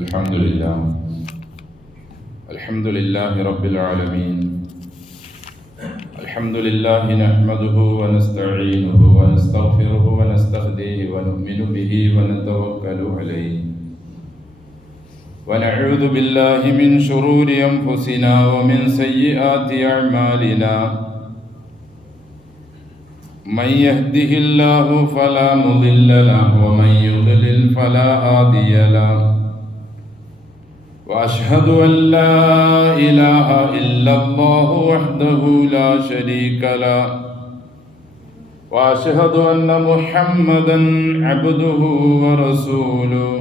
الحمد لله رب العالمين. الحمد لله نحمده ونستعينه ونستغفره ونستهديه ونؤمن به ونتوكل عليه ونعوذ بالله من شرور أنفسنا ومن سيئات أعمالنا. من يهده الله فلا مضل له ومن يضلل فلا هادي له. وأشهد أن لا إله إلا الله وحده لا شريك له. وأشهد أن محمدا عبده ورسوله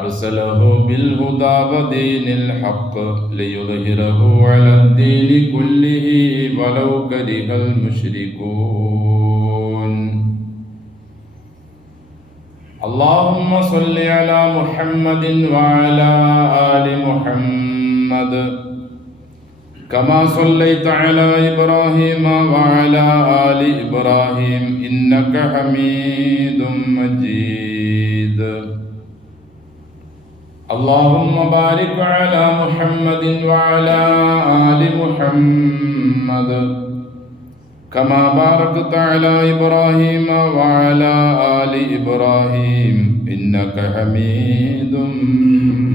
أرسله بالهدى ودين الحق ليظهره على الدين كله ولو كره المشركون. اللهم صل على محمد وعلى آل محمد كما صليت على إبراهيم وعلى آل إبراهيم إنك حميد مجيد. اللهم بارك على محمد وعلى آل محمد كما باركت على إبراهيم وعلى آل إبراهيم إنك حميد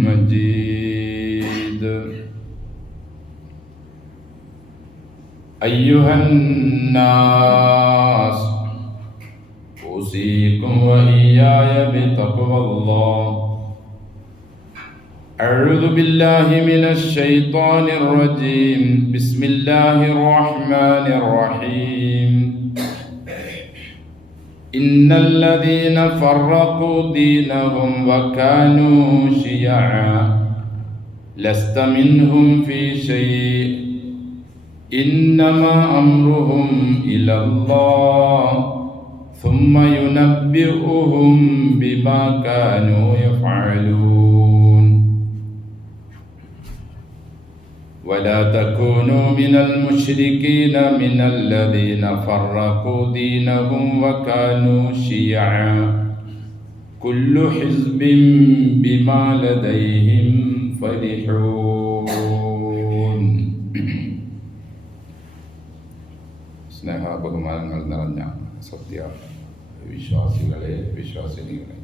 مجيد. أيها الناس أوصيكم وإياي بتقوى الله. أعوذ بالله من الشيطان الرجيم. بسم الله الرحمن الرحيم. إن الذين فرقوا دينهم وكانوا شيعا لست منهم في شيء إنما أمرهم إلى الله ثم ينبئهم بما كانوا يفعلون. ولا تكونوا من المشركين من الذين فرقوا دينهم وكانوا شيعا كل حزب بما لديهم فرحون. സ്നേഹ ബഹുമാനങ്ങൾ നിറഞ്ഞ സത്യ വിശ്വാസികളെ വിശ്വാസിനികളെ,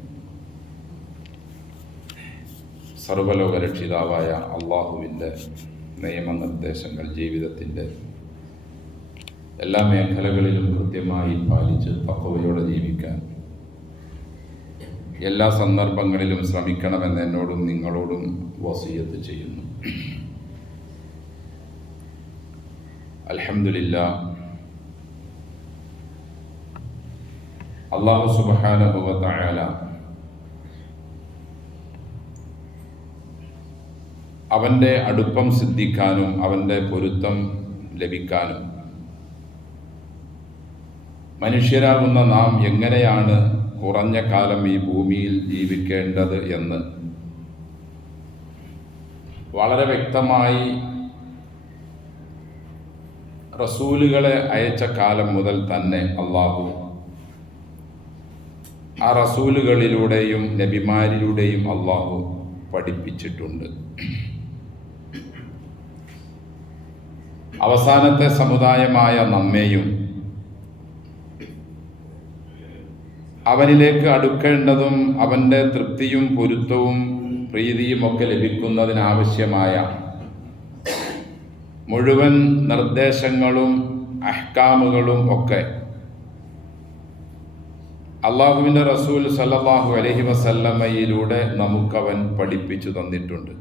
സർവലോക രക്ഷിതാവായ അള്ളാഹുവിൻ്റെ നിയമനിർദ്ദേശങ്ങൾ ജീവിതത്തിൻ്റെ എല്ലാ മേഖലകളിലും കൃത്യമായി പാലിച്ച് തഖ്വയോടെ ജീവിക്കാൻ എല്ലാ സന്ദർഭങ്ങളിലും ശ്രമിക്കണമെന്ന് എന്നോടും നിങ്ങളോടും വസിയത്ത് ചെയ്യുന്നു. അൽഹംദുലില്ലാഹ്, അല്ലാഹു സുബ്ഹാനഹു വ തആല അവൻ്റെ അടുപ്പം സിദ്ധിക്കാനും അവൻ്റെ പൊരുത്തം ലഭിക്കാനും മനുഷ്യരാകുന്ന നാം എങ്ങനെയാണ് കുറഞ്ഞ കാലം ഈ ഭൂമിയിൽ ജീവിക്കേണ്ടത് എന്ന് വളരെ വ്യക്തമായി റസൂലുകളെ അയച്ച കാലം മുതൽ തന്നെ അള്ളാഹു ആ റസൂലുകളിലൂടെയും നബിമാരിലൂടെയും അള്ളാഹു പഠിപ്പിച്ചിട്ടുണ്ട്. അവസാനത്തെ സമുദായമായ നമ്മെയും അവനിലേക്ക് അടുക്കേണ്ടതും അവൻ്റെ തൃപ്തിയും പൊരുത്തവും പ്രീതിയും ഒക്കെ ലഭിക്കുന്നതിനാവശ്യമായ മുഴുവൻ നിർദ്ദേശങ്ങളും അഹ്കാമുകളും ഒക്കെ അള്ളാഹുവിൻ്റെ റസൂൽ സല്ലല്ലാഹു അലൈഹി വസല്ലമയിലൂടെ നമുക്കവൻ പഠിപ്പിച്ചു തന്നിട്ടുണ്ട്.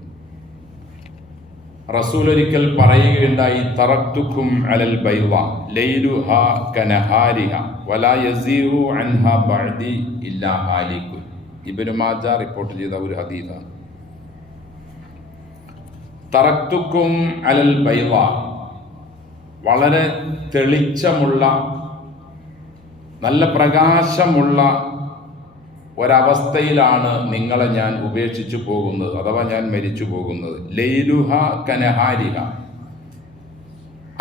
റസൂൽ ഒരിക്കൽ പറയുകയുണ്ടായി, തറക്തുക്കും അലൽ ബൈള ലൈലുഹാ കനഹാരിഹ വലാ യസീഉ അൻഹാ ബഅദി ഇല്ലാ ഹാലികുൻ. ഇബ്നു മാജ റിപ്പോർട്ട് ചെയ്ത ഒരു ഹദീസാണ്. തറക്തുക്കും അലൽ ബൈള, വളരെ തെളിച്ചമുള്ള നല്ല പ്രകാശമുള്ള ഒരവസ്ഥയിലാണ് നിങ്ങളെ ഞാൻ ഉപേക്ഷിച്ചു പോകുന്നത്, അഥവാ ഞാൻ മരിച്ചു പോകുന്നത്. ലൈലുഹ കനഹാരിഹ,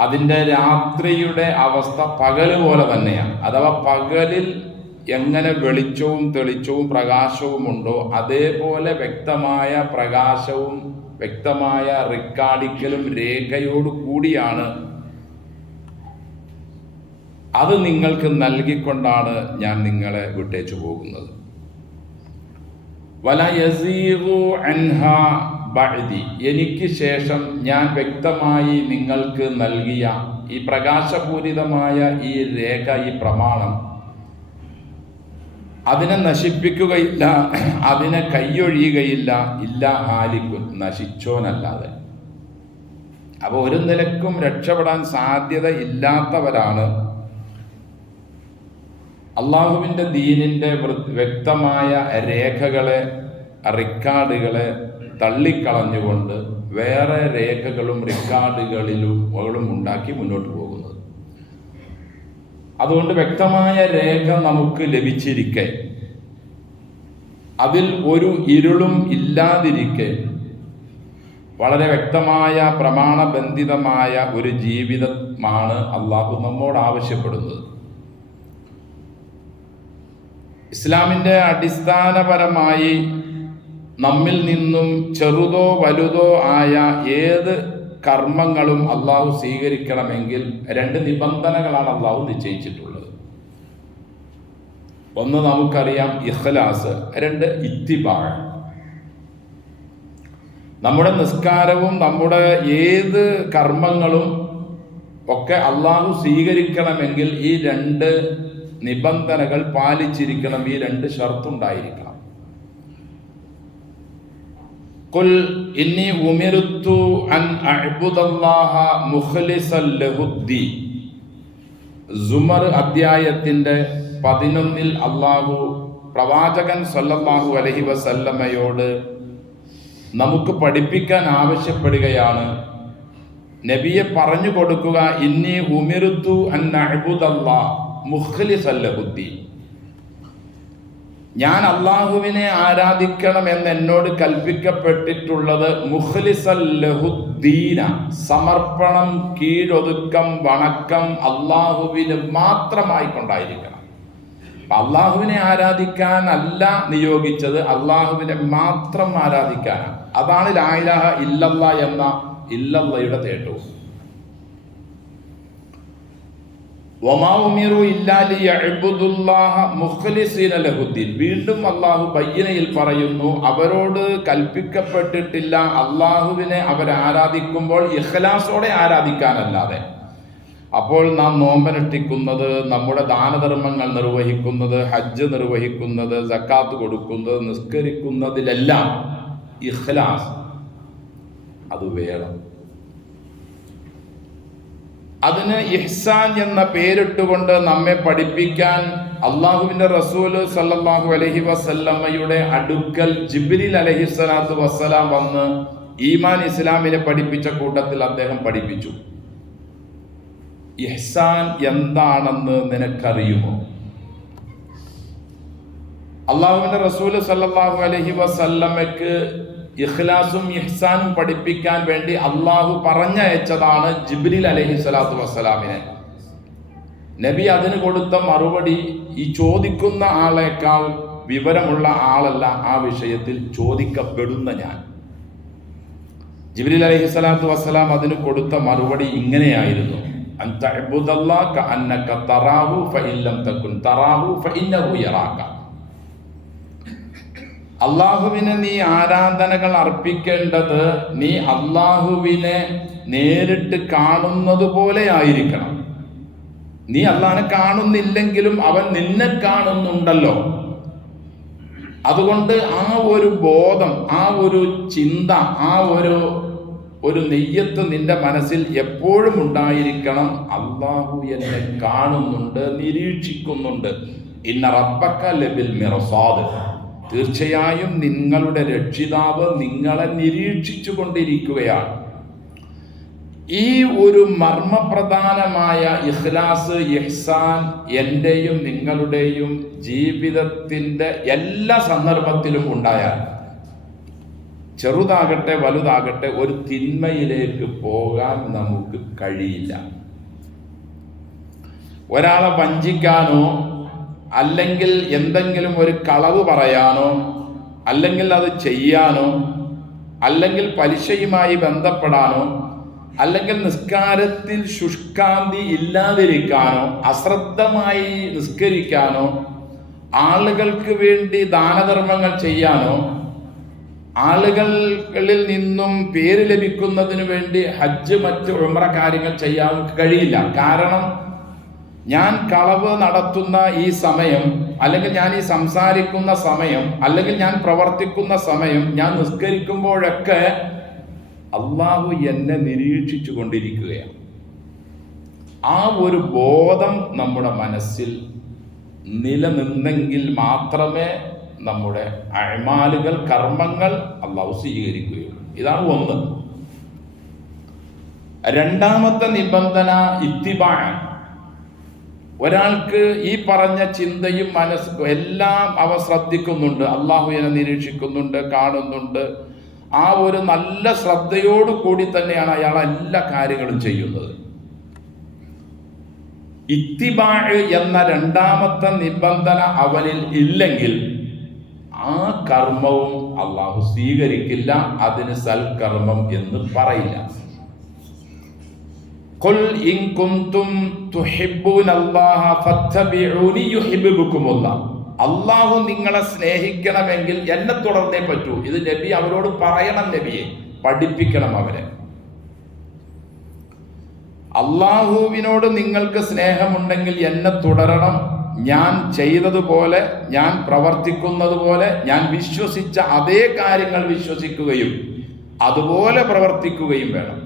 അതിൻ്റെ രാത്രിയുടെ അവസ്ഥ പകല് പോലെ തന്നെയാണ്. അഥവാ പകലിൽ എങ്ങനെ വെളിച്ചവും തെളിച്ചവും പ്രകാശവും ഉണ്ടോ അതേപോലെ വ്യക്തമായ പ്രകാശവും വ്യക്തമായ റെക്കോർഡിക്കലും രേഖയോട് കൂടിയാണ് അത് നിങ്ങൾക്ക് നൽകിക്കൊണ്ടാണ് ഞാൻ നിങ്ങളെ വിട്ടേച്ചു പോകുന്നത്. വല യസീഗു അൻഹാ ബഅദി, എനിക്ക് ശേഷം ഞാൻ വ്യക്തമായി നിങ്ങൾക്ക് നൽകിയ ഈ പ്രകാശപൂരിതമായ ഈ രേഖ, ഈ പ്രമാണം അതിനെ നശിപ്പിക്കുകയില്ല, അതിനെ കൈയൊഴിയുകയില്ല, ഇല്ല ഹാലിക്കുൻ, നശിച്ചോനല്ലാതെ. അപ്പോൾ ഒരു നിലക്കും രക്ഷപ്പെടാൻ സാധ്യത ഇല്ലാത്തവരാണ് അള്ളാഹുവിൻ്റെ ദീനിൻ്റെ വ്യക്തമായ രേഖകളെ, റെക്കോർഡുകളെ തള്ളിക്കളഞ്ഞുകൊണ്ട് വേറെ രേഖകളും റെക്കോർഡുകളിലും ഉണ്ടാക്കി മുന്നോട്ട് പോകുന്നത്. അതുകൊണ്ട് വ്യക്തമായ രേഖ നമുക്ക് ലഭിച്ചിരിക്കെ, അതിൽ ഒരു ഇരുളും ഇല്ലാതിരിക്കെ, വളരെ വ്യക്തമായ പ്രമാണബന്ധിതമായ ഒരു ജീവിതമാണ് അള്ളാഹു നമ്മോട് ആവശ്യപ്പെടുന്നത്. ഇസ്ലാമിൻ്റെ അടിസ്ഥാനപരമായി നമ്മിൽ നിന്നും ചെറുതോ വലുതോ ആയ ഏത് കർമ്മങ്ങളും അള്ളാഹു സ്വീകരിക്കണമെങ്കിൽ 2 നിബന്ധനകളാണ് അള്ളാഹു നിശ്ചയിച്ചിട്ടുള്ളത്. ഒന്ന് നമുക്കറിയാം ഇഖ്ലാസ്, 2 ഇത്തിബാ. നമ്മുടെ നിസ്കാരവും നമ്മുടെ ഏത് കർമ്മങ്ങളും ഒക്കെ അള്ളാഹു സ്വീകരിക്കണമെങ്കിൽ ഈ 2 നിബന്ധനകൾ പാലിച്ചിരിക്കണം, ഈ 2 ഷർത്തുണ്ടായിരിക്കണം. ഖുൽ ഇന്നി ഉമിർതു അൻ അഅ്ബുദല്ലാഹ മുഖ്ലിസൻ ലഹുദ്ദീൻ. സുമർ അധ്യായത്തിന്റെ 11 അള്ളാഹു പ്രവാചകൻ സല്ലല്ലാഹു അലൈഹി വസല്ലമയോട് നമുക്ക് പഠിപ്പിക്കാൻ ആവശ്യപ്പെടുകയാണ്. നബിയെ പറഞ്ഞു കൊടുക്കുക, ഇന്നി ഉമിർതു അൻ അഅ്ബുദല്ലാഹ മുഖ്ലിസൻ ലഹുദ്ദീൻ, ഞാൻ അള്ളാഹുവിനെ ആരാധിക്കണം എന്ന് എന്നോട് കൽപ്പിക്കപ്പെട്ടിട്ടുള്ളത് മുഖ്ലിസൻ ലഹുദ്ദീന, സമർപ്പണം, കീഴൊതുക്കം, വണക്കം അള്ളാഹുവിന് മാത്രമായി കൊണ്ടായിരിക്കണം. അള്ളാഹുവിനെ ആരാധിക്കാൻ അല്ല നിയോഗിച്ചത്, അള്ളാഹുവിനെ മാത്രം ആരാധിക്കാനാണ്. അതാണ് ലാ ഇലാഹ ഇല്ലല്ലാ എന്ന ഇല്ലല്ലയുടെ തേട്ടവും. വമാ ഉമിറു ഇല്ലാ ലിയഅ്ബുദുല്ലാഹ മുഖ്ലിസീന ലഹുദ്ദീൻ. വീണ്ടും അള്ളാഹു ബയ്യനയിൽ പറയുന്നു, അവരോട് കൽപ്പിക്കപ്പെട്ടിട്ടില്ല അള്ളാഹുവിനെ അവർ ആരാധിക്കുമ്പോൾ ഇഖ്ലാസോടെ ആരാധിക്കാനല്ലാതെ. അപ്പോൾ നാം നോമ്പനുഷ്ഠിക്കുന്നത്, നമ്മുടെ ദാനധർമ്മങ്ങൾ നിർവഹിക്കുന്നത്, ഹജ്ജ് നിർവഹിക്കുന്നത്, സക്കാത്ത് കൊടുക്കുന്നത്, നിസ്കരിക്കുന്നതിലെല്ലാം ഇഖ്ലാസ് അത് വേണം. അതിന് ഇഹ്സാൻ എന്ന പേരിട്ടുകൊണ്ട് നമ്മെ പഠിപ്പിക്കാൻ അള്ളാഹുവിൻ്റെ റസൂല് സല്ലല്ലാഹു അലൈഹി വസല്ലമയുടെ അടുക്കൽ ജിബ്രീൽ അലൈഹിസ്സലാത്തു വസ്സലാം വന്ന് ഈമാൻ ഇസ്ലാമിനെ പഠിപ്പിച്ച കൂട്ടത്തിൽ അദ്ദേഹം പഠിപ്പിച്ചു, ഇഹ്സാൻ എന്താണെന്ന് നിനക്കറിയുമോ? അള്ളാഹുവിൻ്റെ റസൂല് സല്ലല്ലാഹു അലൈഹി വസല്ലമയ്ക്ക് ഇഖ്ലാസും ഇഹ്സാനും പഠിപ്പിക്കാൻ വേണ്ടി അള്ളാഹു പറഞ്ഞയച്ചതാണ് ജിബ്രീൽ അലൈഹിസ്സലാത്തു വസ്സലാമിനെ. നബി അതിന് കൊടുത്ത മറുപടി, ഈ ചോദിക്കുന്ന ആളേക്കാൾ വിവരമുള്ള ആളല്ല ആ വിഷയത്തിൽ ചോദിക്കപ്പെടുന്ന ഞാൻ. ജിബ്രീൽ അലൈഹിസ്സലാത്തു വസ്സലാം അതിന് കൊടുത്ത മറുപടി ഇങ്ങനെയായിരുന്നു, അൻ തഅ്ബുദല്ലാഹ കഅന്നക തറാഹു ഫഇൻ ലം തകുൻ തറാഹു ഫഇന്നഹു യറാക. അള്ളാഹുവിനെ നീ ആരാധനകൾ അർപ്പിക്കേണ്ടത് നീ അള്ളാഹുവിനെ നേരിട്ട് കാണുന്നത് പോലെ ആയിരിക്കണം. നീ അള്ളാഹിനെ കാണുന്നില്ലെങ്കിലും അവൻ നിന്നെ കാണുന്നുണ്ടല്ലോ. അതുകൊണ്ട് ആ ഒരു ബോധം, ആ ഒരു ചിന്ത, ആ ഒരു നെയ്യത്ത് നിന്റെ മനസ്സിൽ എപ്പോഴും ഉണ്ടായിരിക്കണം. അള്ളാഹു എന്നെ കാണുന്നുണ്ട്, നിരീക്ഷിക്കുന്നുണ്ട്. ഇന്ന റബ്ബക ലബിൽ മിർസാദ്, തീർച്ചയായും നിങ്ങളുടെ രക്ഷിതാവ് നിങ്ങളെ നിരീക്ഷിച്ചു കൊണ്ടിരിക്കുകയാണ്. ഈ ഒരു മർമ്മപ്രധാനമായ ഇഖ്ലാസ്, ഇഹ്സാൻ എൻ്റെയും നിങ്ങളുടെയും ജീവിതത്തിൻ്റെ എല്ലാ സന്ദർഭത്തിലും ഉണ്ടായാൽ, ചെറുതാകട്ടെ വലുതാകട്ടെ, ഒരു തിന്മയിലേക്ക് പോകാൻ നമുക്ക് കഴിയില്ല. ഒരാളെ വഞ്ചിക്കാനോ അല്ലെങ്കിൽ എന്തെങ്കിലും ഒരു കളവ് പറയാനോ അല്ലെങ്കിൽ അത് ചെയ്യാനോ അല്ലെങ്കിൽ പലിശയുമായി ബന്ധപ്പെടാനോ അല്ലെങ്കിൽ നിസ്കാരത്തിൽ ശുഷ്കാന്തി ഇല്ലാതിരിക്കാനോ അശ്രദ്ധമായി നിസ്കരിക്കാനോ ആളുകൾക്ക് വേണ്ടി ദാനധർമ്മങ്ങൾ ചെയ്യാനോ ആളുകളിൽ നിന്നും പേര് ലഭിക്കുന്നതിന് വേണ്ടി ഹജ്ജ് മറ്റ് ഉംറ കാര്യങ്ങൾ ചെയ്യാൻ കഴിയില്ല. കാരണം ഞാൻ കളവ് നടത്തുന്ന ഈ സമയം, അല്ലെങ്കിൽ ഞാൻ ഈ സംസാരിക്കുന്ന സമയം, അല്ലെങ്കിൽ ഞാൻ പ്രവർത്തിക്കുന്ന സമയം, ഞാൻ നിസ്കരിക്കുമ്പോഴൊക്കെ അള്ളാഹു എന്നെ നിരീക്ഷിച്ചു കൊണ്ടിരിക്കുകയാണ്. ആ ഒരു ബോധം നമ്മുടെ മനസ്സിൽ നിലനിന്നെങ്കിൽ മാത്രമേ നമ്മുടെ അഅ്മാലുകൾ, കർമ്മങ്ങൾ അള്ളാഹു സ്വീകരിക്കുകയുള്ളൂ. ഇതാണ് ഒന്ന്. രണ്ടാമത്തെ നിബന്ധന ഇത്തിബാ. ഒരാൾക്ക് ഈ പറഞ്ഞ ചിന്തയും മനസ്സും എല്ലാം അവ ശ്രദ്ധിക്കുന്നുണ്ട്, അള്ളാഹു എന്നെ നിരീക്ഷിക്കുന്നുണ്ട്, കാണുന്നുണ്ട്. ആ ഒരു നല്ല ശ്രദ്ധയോടു കൂടി തന്നെയാണ് അയാൾ എല്ലാ കാര്യങ്ങളും ചെയ്യുന്നത്. ഇത്തിബാ എന്ന രണ്ടാമത്തെ നിബന്ധന അവനിൽ ഇല്ലെങ്കിൽ ആ കർമ്മവും അള്ളാഹു സ്വീകരിക്കില്ല. അതിന് സൽക്കർമ്മം എന്ന് പറയില്ല. ഖുൽ ഇൻ കുൻതും തുഹിബ്ബൂനല്ലാഹ ഫത്തബിഊനി യുഹിബ്ബുകുമുല്ലാഹ്. അള്ളാഹു നിങ്ങളെ സ്നേഹിക്കണമെങ്കിൽ എന്നെ തുടർന്നേ പറ്റൂ. ഇത് നബി അവരോട് പറയണം, നബിയെ പഠിപ്പിക്കണം അവരെ. അള്ളാഹുവിനോട് നിങ്ങൾക്ക് സ്നേഹമുണ്ടെങ്കിൽ എന്നെ തുടരണം. ഞാൻ ചെയ്തതുപോലെ, ഞാൻ പ്രവർത്തിക്കുന്നത് പോലെ, ഞാൻ വിശ്വസിച്ച അതേ കാര്യങ്ങൾ വിശ്വസിക്കുകയും അതുപോലെ പ്രവർത്തിക്കുകയും വേണം.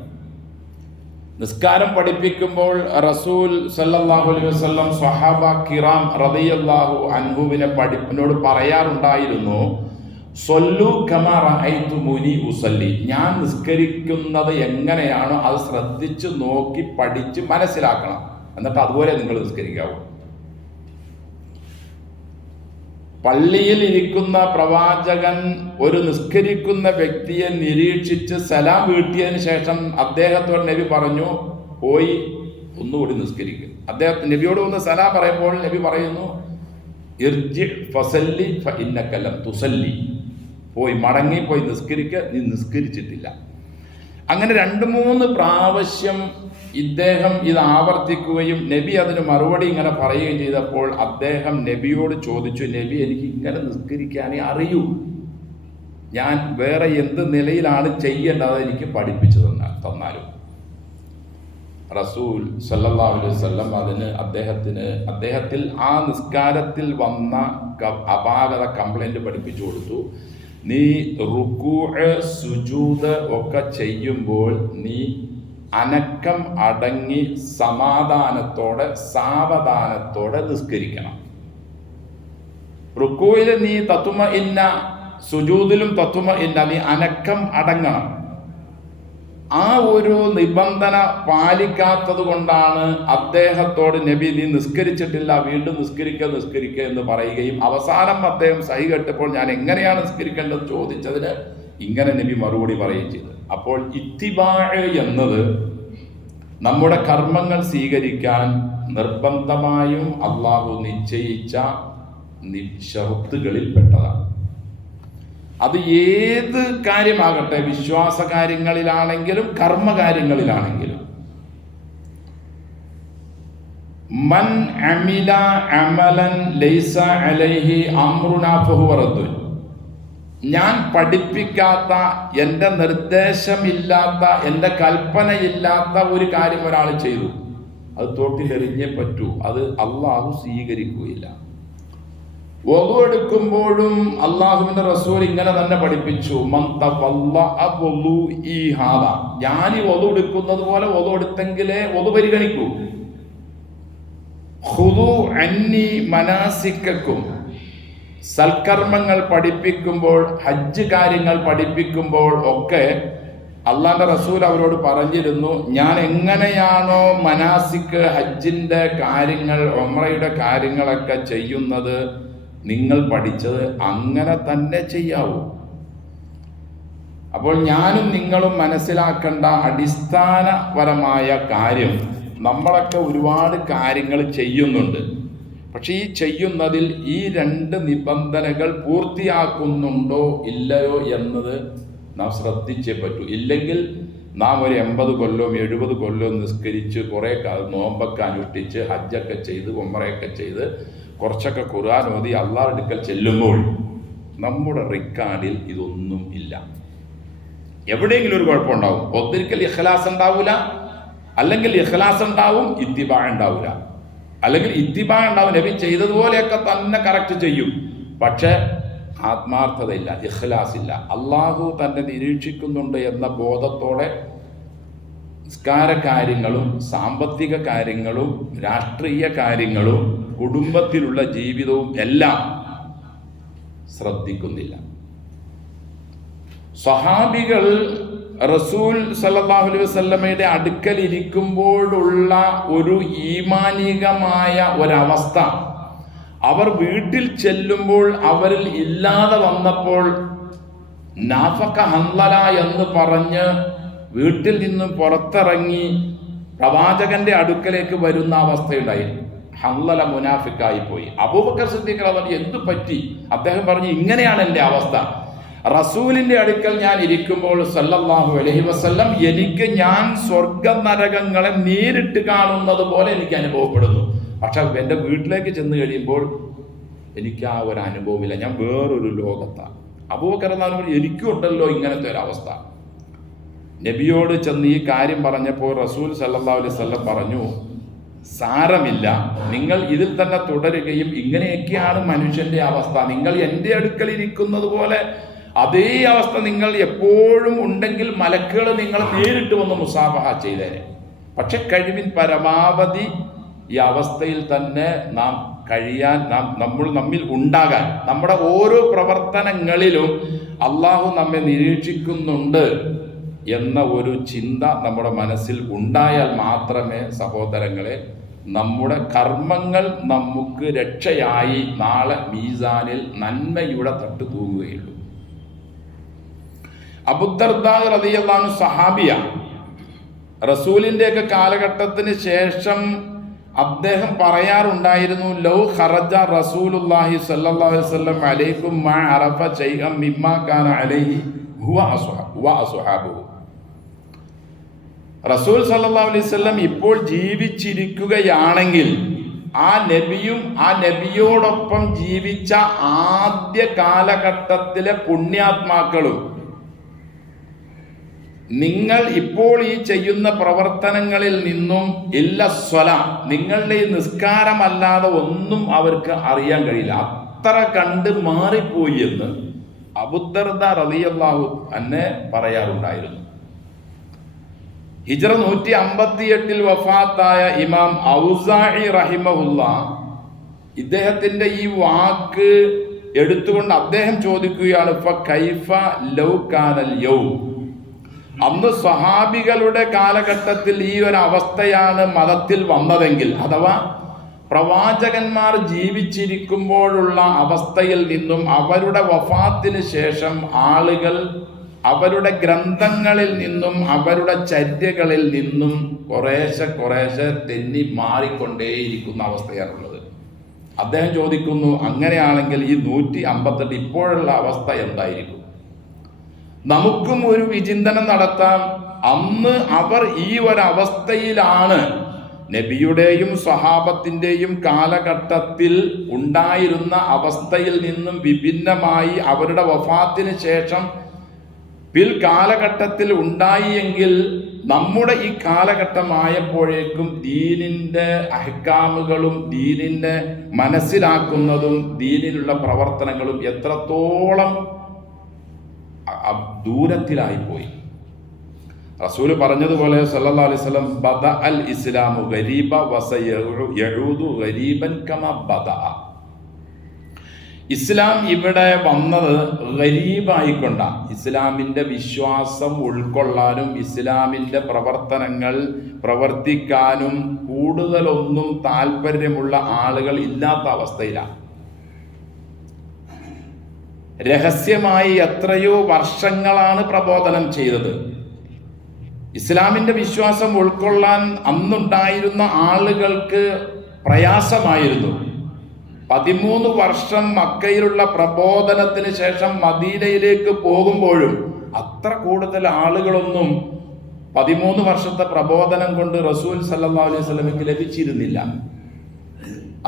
നിസ്കാരം പഠിപ്പിക്കുമ്പോൾ റസൂൽ സല്ലല്ലാഹു അലൈഹി വസല്ലം സ്വഹാബ കിറാം റളിയല്ലാഹു അൻഹുവിനോട് പറയാറുണ്ടായിരുന്നു, സ്വല്ലു കമാ റഅയ്തുമുനി ഉസല്ലി. ഞാൻ നിസ്കരിക്കുന്നത് എങ്ങനെയാണോ അത് ശ്രദ്ധിച്ച് നോക്കി പഠിച്ച് മനസ്സിലാക്കണം, എന്നിട്ട് അതുപോലെ നിങ്ങൾ നിസ്കരിക്കാവൂ. പള്ളിയിൽ ഇരിക്കുന്ന പ്രവാചകൻ ഒരു നിസ്കരിക്കുന്ന വ്യക്തിയെ നിരീക്ഷിച്ച് സലാം വീട്ടിയതിന് ശേഷം അദ്ദേഹത്തോട് നബി പറഞ്ഞു, പോയി ഒന്നുകൂടി നിസ്കരിക്കുക. നബിയോട് ഒന്ന് സലാം പറയുമ്പോൾ നബി പറയുന്നു, ഇർജി ഫസല്ലി ഫഇന്നക ലം തുസല്ലി. പോയി മടങ്ങി പോയി നിസ്കരിക്കുക, നീ നിസ്കരിച്ചിട്ടില്ല. അങ്ങനെ 2-3 പ്രാവശ്യം ഇദ്ദേഹം ഇത് ആവർത്തിക്കുകയും നബി അതിന് മറുപടി ഇങ്ങനെ പറയുകയും ചെയ്തപ്പോൾ അദ്ദേഹം നബിയോട് ചോദിച്ചു, നബി എനിക്ക് ഇങ്ങനെ നിസ്കരിക്കാനേ അറിയൂ, ഞാൻ വേറെ എന്ത് നിലയിലാണ് ചെയ്യേണ്ടത് എനിക്ക് പഠിപ്പിച്ചു തന്നാലും. റസൂൽ സല്ലല്ലാഹു അലൈഹി വസല്ലം അതിന് അദ്ദേഹത്തിൽ ആ നിസ്കാരത്തിൽ വന്ന അപാകത കംപ്ലൈന്റ് പഠിപ്പിച്ചു കൊടുത്തു. നീ റുകൂഅ് സുജൂദ് ഒക്കെ ചെയ്യുമ്പോൾ നീ അനക്കം അടങ്ങി സമാധാനത്തോടെ സാവധാനത്തോടെ നിസ്കരിക്കണം. റുകൂഇൽ നീ തത്മഇന്ന, സുജൂദിലും തത്മഇന്ന, നീ അനക്കം അടങ്ങണം. ആ ഒരു നിബന്ധന പാലിക്കാത്തത് കൊണ്ടാണ് അദ്ദേഹത്തോട് നബി നീ നിസ്കരിച്ചിട്ടില്ല, വീണ്ടും നിസ്കരിക്കുക എന്ന് പറയുകയും അവസാനം അദ്ദേഹം സഹി കേട്ടപ്പോൾ ഞാൻ എങ്ങനെയാണ് നിസ്കരിക്കേണ്ടത് ചോദിച്ചതിന് ഇങ്ങനെ നബി മറുപടി പറയുകയും ചെയ്തു. അപ്പോൾ ഇത്തിബാ എന്നത് നമ്മുടെ കർമ്മങ്ങൾ സ്വീകരിക്കാൻ നിർബന്ധമായും അള്ളാഹു നിശ്ചയിച്ച ഷറുത്തുകളിൽ പെട്ടതാണ്. അത് ഏത് കാര്യമാകട്ടെ, വിശ്വാസ കാര്യങ്ങളിലാണെങ്കിലും കർമ്മകാര്യങ്ങളിലാണെങ്കിലും. മൻ അമില അമലൻ ലൈസ അലൈഹി അംറുനാ ഫഹുവ റദ്ദുൻ. ഞാൻ പഠിപ്പിക്കാത്ത, എൻ്റെ നിർദ്ദേശമില്ലാത്ത, എൻ്റെ കൽപ്പനയില്ലാത്ത ഒരു കാര്യം ഒരാൾ ചെയ്തു, അത് തോട്ടിലെറിഞ്ഞേ പറ്റൂ, അത് അള്ളാഹു സ്വീകരിക്കുകയില്ല. വദു എടുക്കുമ്പോഴും അള്ളാഹുവിന്റെ റസൂൽ ഇങ്ങനെ തന്നെ പഠിപ്പിച്ചു, ഞാൻ ഈ വദു എടുക്കുന്നത് പോലെ വദു എടുത്തെങ്കിലേ വദു പരിഗണിക്കൂ. ഖുദു അന്നി മനാസിക്കക്കും. സൽക്കർമ്മങ്ങൾ പഠിപ്പിക്കുമ്പോൾ, ഹജ്ജ് കാര്യങ്ങൾ പഠിപ്പിക്കുമ്പോൾ ഒക്കെ അള്ളാന്റെ റസൂൽ അവരോട് പറഞ്ഞിരുന്നു, ഞാൻ എങ്ങനെയാണോ മനാസിക്ക്, ഹജ്ജിന്റെ കാര്യങ്ങൾ, ഉംറയുടെ കാര്യങ്ങളൊക്കെ ചെയ്യുന്നത് നിങ്ങൾ പഠിച്ചത് അങ്ങനെ തന്നെ ചെയ്യാവൂ. അപ്പോൾ ഞാനും നിങ്ങളും മനസ്സിലാക്കേണ്ട അടിസ്ഥാനപരമായ കാര്യം, നമ്മളൊക്കെ ഒരുപാട് കാര്യങ്ങൾ ചെയ്യുന്നുണ്ട്. പക്ഷെ ഈ ചെയ്യുന്നതിൽ ഈ 2 നിബന്ധനകൾ പൂർത്തിയാക്കുന്നുണ്ടോ ഇല്ലയോ എന്നത് നാം ശ്രദ്ധിച്ചേ പറ്റൂ. ഇല്ലെങ്കിൽ നാം ഒരു 80 കൊല്ലവും 70 കൊല്ലവും നിസ്കരിച്ച് കുറേ നോമ്പൊക്കെ അനുഷ്ഠിച്ച് ഹജ്ജൊക്കെ ചെയ്ത് ഉംറയൊക്കെ ചെയ്ത് കുറച്ചൊക്കെ ഖുർആൻ ഓതി അള്ളാഹുവിന്റെ അടുക്കൽ ചെല്ലുമ്പോൾ നമ്മുടെ റിക്കാർഡിൽ ഇതൊന്നും ഇല്ല. എവിടെയെങ്കിലും ഒരു കുഴപ്പമുണ്ടാവും. ഒരിക്കൽ ഇഖ്ലാസ് ഉണ്ടാവില്ല, അല്ലെങ്കിൽ ഇഖ്ലാസ് ഉണ്ടാവും, ഇത്തിബാ ഉണ്ടാവില്ല. അല്ലെങ്കിൽ ഇത്തിബാ ഉണ്ടാവും, നബി ചെയ്തതുപോലെയൊക്കെ തന്നെ കറക്റ്റ് ചെയ്യും, പക്ഷെ ആത്മാർത്ഥതയില്ല, ഇഖ്ലാസ് ഇല്ല. അള്ളാഹു തന്നെ നിരീക്ഷിക്കുന്നുണ്ട് എന്ന ബോധത്തോടെ നിസ്കാര കാര്യങ്ങളും സാമ്പത്തിക കാര്യങ്ങളും രാഷ്ട്രീയ കാര്യങ്ങളും കുടുംബത്തിലുള്ള ജീവിതവും എല്ലാം ശ്രദ്ധിക്കുന്നില്ല. സ്വഹാബികൾ റസൂൽ സല്ലല്ലാഹു അലൈഹി വസല്ലമയുടെ അടുക്കൽ ഇരിക്കുമ്പോഴുള്ള ഒരു ഈമാനികമായ ഒരവസ്ഥ അവർ വീട്ടിൽ ചെല്ലുമ്പോൾ അവരിൽ ഇല്ലാതെ വന്നപ്പോൾ നാഫഖ ഹൻളല എന്ന് പറഞ്ഞ് വീട്ടിൽ നിന്നും പുറത്തിറങ്ങി പ്രവാചകന്റെ അടുക്കലേക്ക് വരുന്ന അവസ്ഥയുണ്ടായി. ഹൻളല മുനാഫിക്കായി പോയി. അബൂബക്കർ സിദ്ദീഖ് റളിയല്ലാഹു എന്തു പറ്റി? അദ്ദേഹം പറഞ്ഞു, ഇങ്ങനെയാണ് എൻ്റെ അവസ്ഥ. റസൂലിന്റെ അടുക്കൽ ഞാൻ ഇരിക്കുമ്പോൾ സല്ലല്ലാഹു അലൈഹി വസല്ലം എനിക്ക് ഞാൻ സ്വർഗ നരകങ്ങളെ നേരിട്ട് കാണുന്നത് പോലെ എനിക്ക് അനുഭവപ്പെടുന്നു. പക്ഷെ എൻ്റെ വീട്ടിലേക്ക് ചെന്ന് കഴിയുമ്പോൾ എനിക്ക് ആ ഒരു അനുഭവമില്ല, ഞാൻ വേറൊരു ലോകത്താണ്. അബൂബക്കർ റളിയല്ലാഹു അൻഹു എനിക്കും ഉണ്ടല്ലോ ഇങ്ങനത്തെ ഒരു അവസ്ഥ. നബിയോട് ചെന്ന് ഈ കാര്യം പറഞ്ഞപ്പോൾ റസൂൽ സല്ലല്ലാഹു അലൈഹി വസല്ലം പറഞ്ഞു, സാരമില്ല, നിങ്ങൾ ഇതിൽ തന്നെ തുടരുകയും ഇങ്ങനെയൊക്കെയാണ് മനുഷ്യന്റെ അവസ്ഥ. നിങ്ങൾ എൻ്റെ അടുക്കൽ ഇരിക്കുന്നത് പോലെ അതേ അവസ്ഥ നിങ്ങൾ എപ്പോഴും ഉണ്ടെങ്കിൽ മലക്കുകൾ നിങ്ങൾ നേരിട്ട് വന്ന് മുസാഫഹ ചെയ്തേനെ. പക്ഷെ കഴിവിൻ പരമാവധി ഈ അവസ്ഥയിൽ തന്നെ നാം കഴിയാൻ, നമ്മിൽ ഉണ്ടാകാൻ, നമ്മുടെ ഓരോ പ്രവർത്തനങ്ങളിലും അള്ളാഹു നമ്മെ നിരീക്ഷിക്കുന്നുണ്ട് എന്ന ഒരു ചിന്ത നമ്മുടെ മനസ്സിൽ ഉണ്ടായാൽ മാത്രമേ സഹോദരങ്ങളെ നമ്മുടെ കർമ്മങ്ങൾ നമുക്ക് രക്ഷയായി നാളെ മീസാനിൽ നന്മയുടെ തട്ട് തൂങ്ങുകയുള്ളൂ. അബൂദർദാ റളിയല്ലാഹു അൻഹു സഹാബിയ. റസൂലിന്റെ ഒക്കെ കാലഘട്ടത്തിന് ശേഷം അദ്ദേഹം പറയാറുണ്ടായിരുന്നു, ലൗ ഖറജ റസൂലുള്ളാഹി സ്വല്ലല്ലാഹു അലൈഹി വസല്ലം അലൈക്കും മാ അറഫ ശൈഅൻ മിമ്മാ കാന അലൈഹി ഹുവ അസ്ഹാബുഹു. റസൂൽ സല്ലല്ലാഹു അലൈഹി വസല്ലം ഇപ്പോൾ ജീവിച്ചിരിക്കുകയാണെങ്കിൽ ആ നബിയും ആ നബിയോടൊപ്പം ജീവിച്ച ആദ്യ കാലഘട്ടത്തിലെ പുണ്യാത്മാക്കളും നിങ്ങൾ ഇപ്പോൾ ഈ ചെയ്യുന്ന പ്രവർത്തനങ്ങളിൽ നിന്നും ഇല്ല സ്വലാം, നിങ്ങളുടെ ഈ നിസ്കാരമല്ലാതെ ഒന്നും അവർക്ക് അറിയാൻ കഴിയില്ല, അത്ര കണ്ട് മാറിപ്പോയി എന്ന് അബൂദർദാ റളിയല്ലാഹു അൻഹു പറയാറുണ്ടായിരുന്നു. ഹിജ്റ 158 വഫാത്തായ ഇമാം ഔസാഇ റഹിമഹുല്ലാ ഇദ്ദേഹത്തിന്റെ ഈ വാക്ക് എടുത്തുകൊണ്ട് അദ്ദേഹം ചോദിക്കുകയാണ്, ഫകൈഫ ലൗ കാനൽ യൗം. അന്ന് സ്വഹാബികളുടെ കാലഘട്ടത്തിൽ ഈ ഒരു അവസ്ഥയാണ് മതത്തിൽ വന്നതെങ്കിൽ, അഥവാ പ്രവാചകന്മാർ ജീവിച്ചിരിക്കുമ്പോഴുള്ള അവസ്ഥയിൽ നിന്നും അവരുടെ വഫാത്തിന് ശേഷം ആളുകൾ അവരുടെ ഗ്രന്ഥങ്ങളിൽ നിന്നും അവരുടെ ചര്യകളിൽ നിന്നും കുറേശ്ശെ തെന്നി മാറിക്കൊണ്ടേയിരിക്കുന്ന അവസ്ഥയാണുള്ളത്. അദ്ദേഹം ചോദിക്കുന്നു, അങ്ങനെയാണെങ്കിൽ ഈ 158 ഇപ്പോഴുള്ള അവസ്ഥ എന്തായിരിക്കും? നമുക്കും ഒരു വിചിന്തനം നടത്താം. അന്ന് അവർ ഈ ഒരവസ്ഥയിലാണ്. നബിയുടെയും സ്വഹാബത്തിൻ്റെയും കാലഘട്ടത്തിൽ ഉണ്ടായിരുന്ന അവസ്ഥയിൽ നിന്നും വിഭിന്നമായി അവരുടെ വഫാത്തിന് ശേഷം കാലഘട്ടത്തിൽ ഉണ്ടായി എങ്കിൽ നമ്മുടെ ഈ കാലഘട്ടമായപ്പോഴേക്കും ദീനിൻ്റെ അഹ്കാമുകളും ദീനിൻ്റെ മനസ്സിലാക്കുന്നതും ദീനിലുള്ള പ്രവർത്തനങ്ങളും എത്രത്തോളം ദൂരത്തിലായിപ്പോയി. റസൂല് പറഞ്ഞതുപോലെ സല്ലല്ലാഹു അലൈഹി വസല്ലം, ബദ അൽ ഇസ്ലാമു ഗരീബ വസയഊദു ഗരീബൻ കമാ ബദഅ. ഇസ്ലാം ഇവിടെ വന്നത് ഗരീബായിക്കൊണ്ടാണ്. ഇസ്ലാമിൻ്റെ വിശ്വാസം ഉൾക്കൊള്ളാനും ഇസ്ലാമിൻ്റെ പ്രവർത്തനങ്ങൾ പ്രവർത്തിക്കാനും കൂടുതലൊന്നും താല്പര്യമുള്ള ആളുകൾ ഇല്ലാത്ത അവസ്ഥയിലാണ്. രഹസ്യമായി എത്രയോ വർഷങ്ങളാണ് പ്രബോധനം ചെയ്തത്. ഇസ്ലാമിൻ്റെ വിശ്വാസം ഉൾക്കൊള്ളാൻ അന്നുണ്ടായിരുന്ന ആളുകൾക്ക് പ്രയാസമായിരുന്നു. 13 വർഷം മക്കയിലുള്ള പ്രബോധനത്തിന് ശേഷം മദീനയിലേക്ക് പോകുമ്പോഴും അത്ര കൂടുതൽ ആളുകളൊന്നും 13 വർഷത്തെ പ്രബോധനം കൊണ്ട് റസൂൽ സല്ലല്ലാഹു അലൈഹി വസല്ലമയ്ക്ക് ലഭിച്ചിരുന്നില്ല.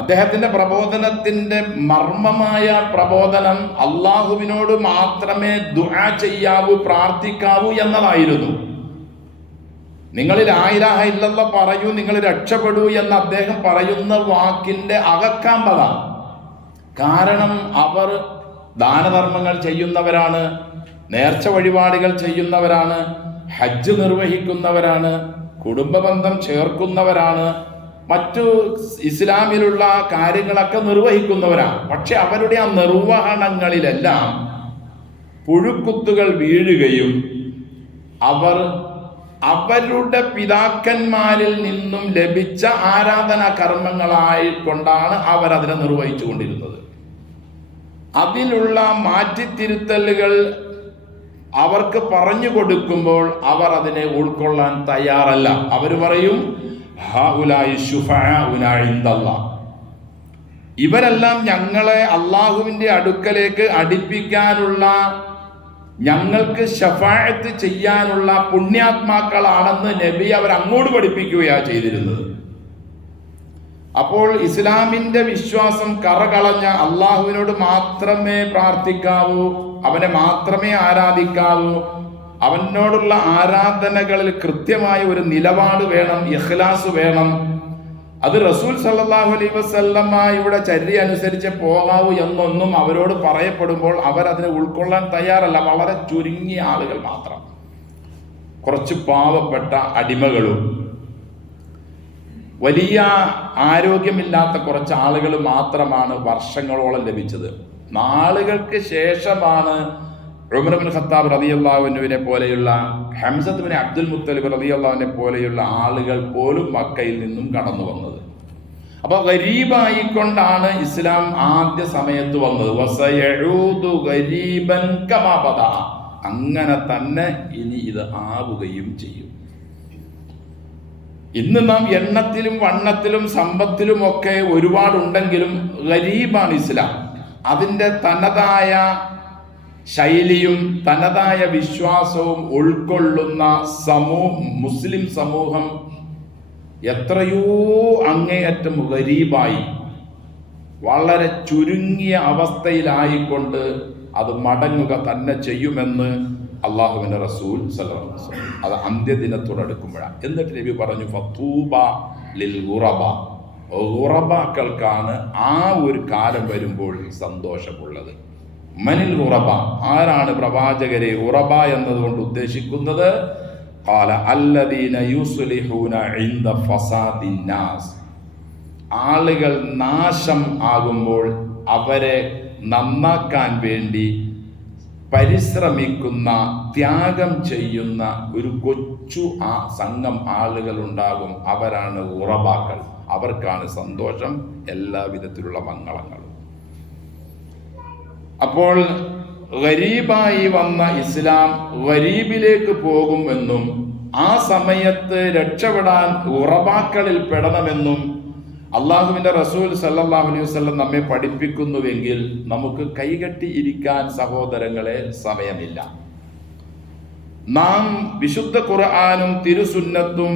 അദ്ദേഹത്തിന്റെ പ്രബോധനത്തിന്റെ മർമ്മമായ പ്രബോധനം അള്ളാഹുവിനോട് മാത്രമേ ദുആ ചെയ്യാവൂ, പ്രാർത്ഥിക്കാവൂ എന്നതായിരുന്നു. നിങ്ങൾ ലാ ഇലാഹ ഇല്ലല്ലാഹ് പറയൂ, നിങ്ങൾ രക്ഷപ്പെടൂ എന്ന് അദ്ദേഹം പറയുന്ന വാക്കിന്റെ അകക്കാമ്പത. കാരണം അവർ ദാനധർമ്മങ്ങൾ ചെയ്യുന്നവരാണ്, നേർച്ച വഴിപാടുകൾ ചെയ്യുന്നവരാണ്, ഹജ്ജ് നിർവഹിക്കുന്നവരാണ്, കുടുംബബന്ധം ചേർക്കുന്നവരാണ്, മറ്റു ഇസ്ലാമിലുള്ള കാര്യങ്ങളൊക്കെ നിർവഹിക്കുന്നവരാണ്. പക്ഷെ അവരുടെ ആ നിർവഹണങ്ങളിലെല്ലാം പുഴുക്കുത്തുകൾ വീഴുകയും അവർ അവരുടെ പിതാക്കന്മാരിൽ നിന്നും ലഭിച്ച ആരാധനാ കർമ്മങ്ങളായിക്കൊണ്ടാണ് അവരതിനെ നിർവഹിച്ചു കൊണ്ടിരുന്നത്. അതിലുള്ള മാറ്റിത്തിരുത്തലുകൾ അവർക്ക് പറഞ്ഞു കൊടുക്കുമ്പോൾ അവർ അതിനെ ഉൾക്കൊള്ളാൻ തയ്യാറല്ല. അവർ പറയും ഇവരെല്ലാം ഞങ്ങളെ അള്ളാഹുവിന്റെ അടുക്കലേക്ക് അടുപ്പിക്കാനുള്ള, ഞങ്ങൾക്ക് ശഫാഅത്ത് ചെയ്യാനുള്ള പുണ്യാത്മാക്കളാണെന്ന് നബി അവർ അങ്ങോട്ട് പഠിപ്പിക്കുകയാണ് ചെയ്തിരുന്നത്. അപ്പോൾ ഇസ്ലാമിന്റെ വിശ്വാസം കറകളഞ്ഞ അള്ളാഹുവിനോട് മാത്രമേ പ്രാർത്ഥിക്കാവൂ, അവനെ മാത്രമേ ആരാധിക്കാവൂ, അവനോടുള്ള ആരാധനകളിൽ കൃത്യമായ ഒരു നിലപാട് വേണം, ഇഖ്ലാസ് വേണം. അത് റസൂൽ സല്ലല്ലാഹു അലൈഹി വസല്ലമയുടെ ചര്യ അനുസരിച്ച് പോകാവൂ എന്നൊന്നും അവരോട് പറയപ്പെടുമ്പോൾ അവരതിനെ ഉൾക്കൊള്ളാൻ തയ്യാറല്ല. വളരെ ചുരുങ്ങിയ ആളുകൾ മാത്രം, കുറച്ച് പാവപ്പെട്ട അടിമകളും വലിയ ആരോഗ്യമില്ലാത്ത കുറച്ച് ആളുകൾ മാത്രമാണ് വർഷങ്ങളോളം ലഭിച്ചത്. നാളുകൾക്ക് ശേഷമാണ് ഉമർ ഇബ്നു ഖത്താബ് റളിയല്ലാഹു അൻഹുവിനെ പോലെയുള്ള, ഹംസത്ത് ഇബ്നു അബ്ദുൽ മുത്തലിബ് റളിയല്ലാഹുവിനെ പോലെയുള്ള ആളുകൾ പോലും മക്കയിൽ നിന്നും കടന്നു വന്നത്. അപ്പൊ ഗരീബായിക്കൊണ്ടാണ് ഇസ്ലാം ആദ്യ സമയത്ത് വന്നത്. വസയഊദു ഗരീബൻ കമാ ബദഅ, അങ്ങനെ തന്നെ ഇനി ഇത് ആവുകയും ചെയ്യും. ഇന്ന് നാം എണ്ണത്തിലും വണ്ണത്തിലും സമ്പത്തിലും ഒക്കെ ഒരുപാടുണ്ടെങ്കിലും ഗരീബാണ് ഇസ്ലാം. അതിൻ്റെ തനതായ ശൈലിയും തനതായ വിശ്വാസവും ഉൾക്കൊള്ളുന്ന മുസ്ലിം സമൂഹം എത്രയോ അങ്ങേയറ്റം ഗരീബായി, വളരെ ചുരുങ്ങിയ അവസ്ഥയിലായിക്കൊണ്ട് അത് മടങ്ങുക തന്നെ ചെയ്യുമെന്ന് അള്ളാഹുവിന്റെ റസൂൽ സല്ലല്ലാഹു അലൈഹി വസല്ലം അത് അന്ത്യദിനത്തോടടുക്കുമ്പോഴാണ്. എന്നിട്ട് നബി പറഞ്ഞു, ഫതൂബ ലിൽ ഗുറബ, ഗുറബാക്കൾക്കാണ് ആ ഒരു കാലം വരുമ്പോൾ സന്തോഷമുള്ളത്. മനിൽ ഗുറബ, ആരാണ് പ്രവാചകരെ ഗുറബ എന്നതുകൊണ്ട് ഉദ്ദേശിക്കുന്നത്? ഖാല അല്ലദീന യുസ്ലിഹൂന ഇൻദ ഫസാദിൻ നാസ്, ആളുകൾ നാശം ആകുമ്പോൾ അവരെ നന്നാക്കാൻ വേണ്ടി പരിശ്രമിക്കുന്ന, ത്യാഗം ചെയ്യുന്ന ഒരു കൊച്ചു സംഘം ആളുകൾ ഉണ്ടാകും. അവരാണ് ഗുറബാക്കൾ. അവർക്കാണ് സന്തോഷം, എല്ലാവിധത്തിലുള്ള മംഗളങ്ങളും. അപ്പോൾ ഗരീബായി വന്ന ഇസ്ലാം ഗരീബിലേക്ക് പോകുമെന്നും ആ സമയത്ത് രക്ഷപ്പെടാൻ ഗുറബാക്കളിൽ പെടണമെന്നും അള്ളാഹുവിന്റെ റസൂൽ സല്ലല്ലാഹു അലൈഹി വസല്ലം നമ്മെ പഠിപ്പിക്കുന്നുവെങ്കിൽ നമുക്ക് കൈകെട്ടി ഇരിക്കാൻ സഹോദരങ്ങളെ സമയമില്ല. നാം വിശുദ്ധ ഖുർആനും തിരുസുന്നത്തും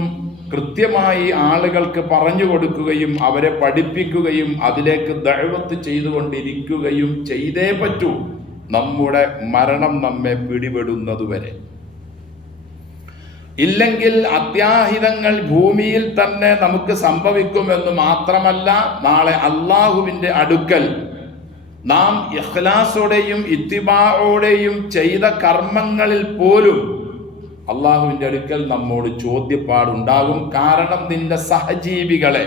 കൃത്യമായി ആളുകൾക്ക് പറഞ്ഞു കൊടുക്കുകയും അവരെ പഠിപ്പിക്കുകയും അതിലേക്ക് ദഅവത്ത് ചെയ്തുകൊണ്ടിരിക്കുകയും ചെയ്തേ പറ്റൂ, നമ്മുടെ മരണം നമ്മെ പിടിപെടുന്നതുവരെ. ഇല്ലെങ്കിൽ അത്യാഹിതങ്ങൾ ഭൂമിയിൽ തന്നെ നമുക്ക് സംഭവിക്കുമെന്ന് മാത്രമല്ല, നാളെ അള്ളാഹുവിന്റെ അടുക്കൽ നാം ഇഖ്ലാസോടെയും ഇത്തിബാഓടെയും ചെയ്ത കർമ്മങ്ങളിൽ പോലും അള്ളാഹുവിന്റെ അടുക്കൽ നമ്മോട് ചോദ്യപ്പാടുണ്ടാകും. കാരണം നിന്റെ സഹജീവികളെ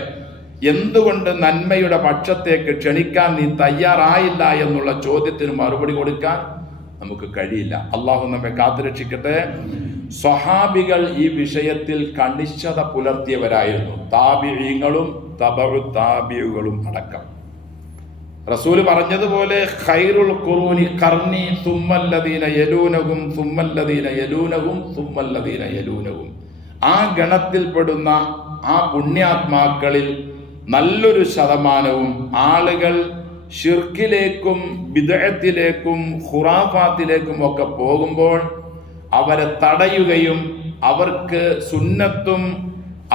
എന്തുകൊണ്ട് നന്മയുടെ പക്ഷത്തേക്ക് ക്ഷണിക്കാൻ നീ തയ്യാറായില്ല എന്നുള്ള ചോദ്യത്തിന് മറുപടി കൊടുക്കാൻ നമുക്ക് കഴിയില്ല. അള്ളാഹു നമ്മെ കാത്തുരക്ഷിക്കട്ടെ. സ്വഹാബികൾ ഈ വിഷയത്തിൽ കണിശത പുലർത്തിയവരായിരുന്നു, താബിഈങ്ങളും തബഉ താബിഉകളും അടക്കം. റസൂല് പറഞ്ഞതുപോലെ ഖൈറുൽ ഖുറൂനി ഖർനി സുമ്മല്ലദീന യലൂനഹും സുമ്മല്ലദീന യലൂനഹും സുമ്മല്ലദീന യലൂനഹും, ആ ഗണത്തിൽപ്പെടുന്ന ആ പുണ്യാത്മാക്കളിൽ നല്ലൊരു ശതമാനവും ആളുകൾ ഷിർക്കിലേക്കും ബിദ്അത്തിലേക്കും ഖുറാഫാത്തിലേക്കും ഒക്കെ പോകുമ്പോൾ അവരെ തടയുകയും അവർക്ക് സുന്നത്തും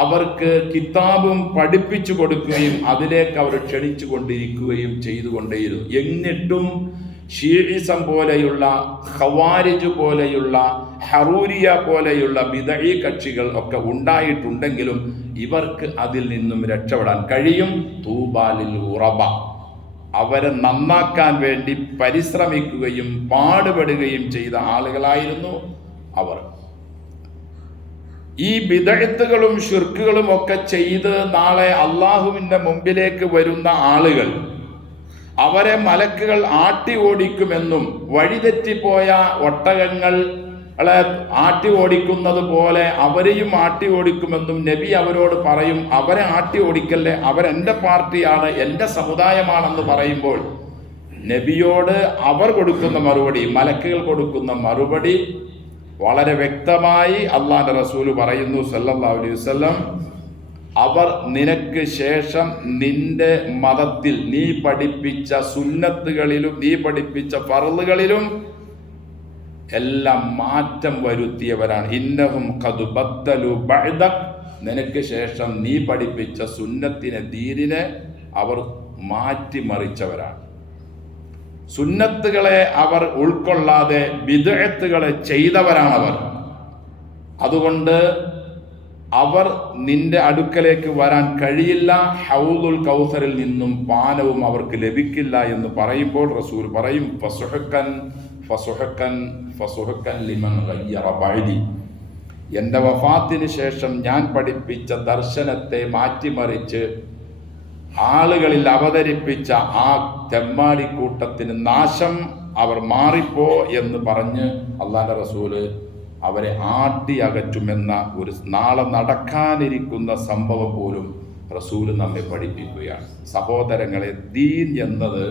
അവർക്ക് കിതാബും പഠിപ്പിച്ചു കൊടുക്കുകയും അതിലേക്ക് അവർ ക്ഷണിച്ചു കൊണ്ടിരിക്കുകയും ചെയ്തുകൊണ്ടേയിരുന്നു. എന്നിട്ടും ഷീഇസം പോലെയുള്ള, ഖവാരിജ് പോലെയുള്ള, ഹറൂരിയ പോലെയുള്ള ബിദ്അഈ കക്ഷികൾ ഒക്കെ ഉണ്ടായിട്ടുണ്ടെങ്കിലും ഇവർക്ക് അതിൽ നിന്നും രക്ഷപ്പെടാൻ കഴിയും. തൂബാലിൽ ഉറബ, അവരെ നന്നാക്കാൻ വേണ്ടി പരിശ്രമിക്കുകയും പാടുപെടുകയും ചെയ്ത ആളുകളായിരുന്നു അവർ. ഈ ബിദ്അത്തുകളും ശിർക്കുകളും ഒക്കെ ചെയ്ത് നാളെ അള്ളാഹുവിൻ്റെ മുമ്പിലേക്ക് വരുന്ന ആളുകൾ അവരെ മലക്കുകൾ ആട്ടി ഓടിക്കുമെന്നും വഴിതെറ്റിപ്പോയ ഒട്ടകങ്ങളെ ആട്ടി ഓടിക്കുന്നത് പോലെ അവരെയും ആട്ടി ഓടിക്കുമെന്നും നബി അവരോട് പറയും. അവരെ ആട്ടി ഓടിക്കല്ലേ, അവരെൻ്റെ പാർട്ടിയാണ്, എൻ്റെ സമുദായമാണെന്ന് പറയുമ്പോൾ നബിയോട് അവർ കൊടുക്കുന്ന മറുപടി, മലക്കുകൾ കൊടുക്കുന്ന മറുപടി വളരെ വ്യക്തമായി അള്ളാഹുവിൻ്റെ റസൂല് പറയുന്നു സല്ലല്ലാഹു അലൈഹി വസല്ലം, അവർ നിനക്ക് ശേഷം നിന്റെ മതത്തിൽ നീ പഠിപ്പിച്ച സുന്നത്തുകളിലും നീ പഠിപ്പിച്ച ഫർളുകളിലും എല്ലാം മാറ്റം വരുത്തിയവരാണ്. ഇന്നഹും ഖദ് ബദ്ദലു ബഅദക്, നിനക്ക് ശേഷം നീ പഠിപ്പിച്ച സുന്നത്തിനെ, ദീനിനെ അവർ മാറ്റിമറിച്ചവരാണ്. സുന്നത്തുകളെ അവർ ഉൾക്കൊള്ളാതെ ബിദ്അത്തുകളെ ചെയ്തവരാണവർ. അതുകൊണ്ട് അവർ നിന്റെ അടുക്കലേക്ക് വരാൻ കഴിയില്ല, ഹൗദുൽ കൗസറിൽ നിന്നും പാനവും അവർക്ക് ലഭിക്കില്ല എന്ന് പറയുമ്പോൾ റസൂൽ പറയും, ഫസുഹക്കൻ ഫസുഹക്കൻ ഫസുഹക്കൻ ലിമൻ ഗയ്യറ ബഅദി, എൻ്റെ വഫാത്തിന് ശേഷം ഞാൻ പഠിപ്പിച്ച ദർശനത്തെ മാറ്റിമറിച്ച് ആളുകളിൽ അവതരിപ്പിച്ച ആ തെമ്മാടിക്കൂട്ടത്തിന് നാശം, അവർ മാറിപ്പോ എന്ന് പറഞ്ഞ് അള്ളാഹുവിൻ്റെ റസൂല് അവരെ ആട്ടി അകറ്റുമെന്ന ഒരു നാളെ നടക്കാനിരിക്കുന്ന സംഭവം പോലും റസൂല് നമ്മെ പഠിപ്പിക്കുകയാണ്. സഹോദരങ്ങളെ, ദീൻ എന്നത്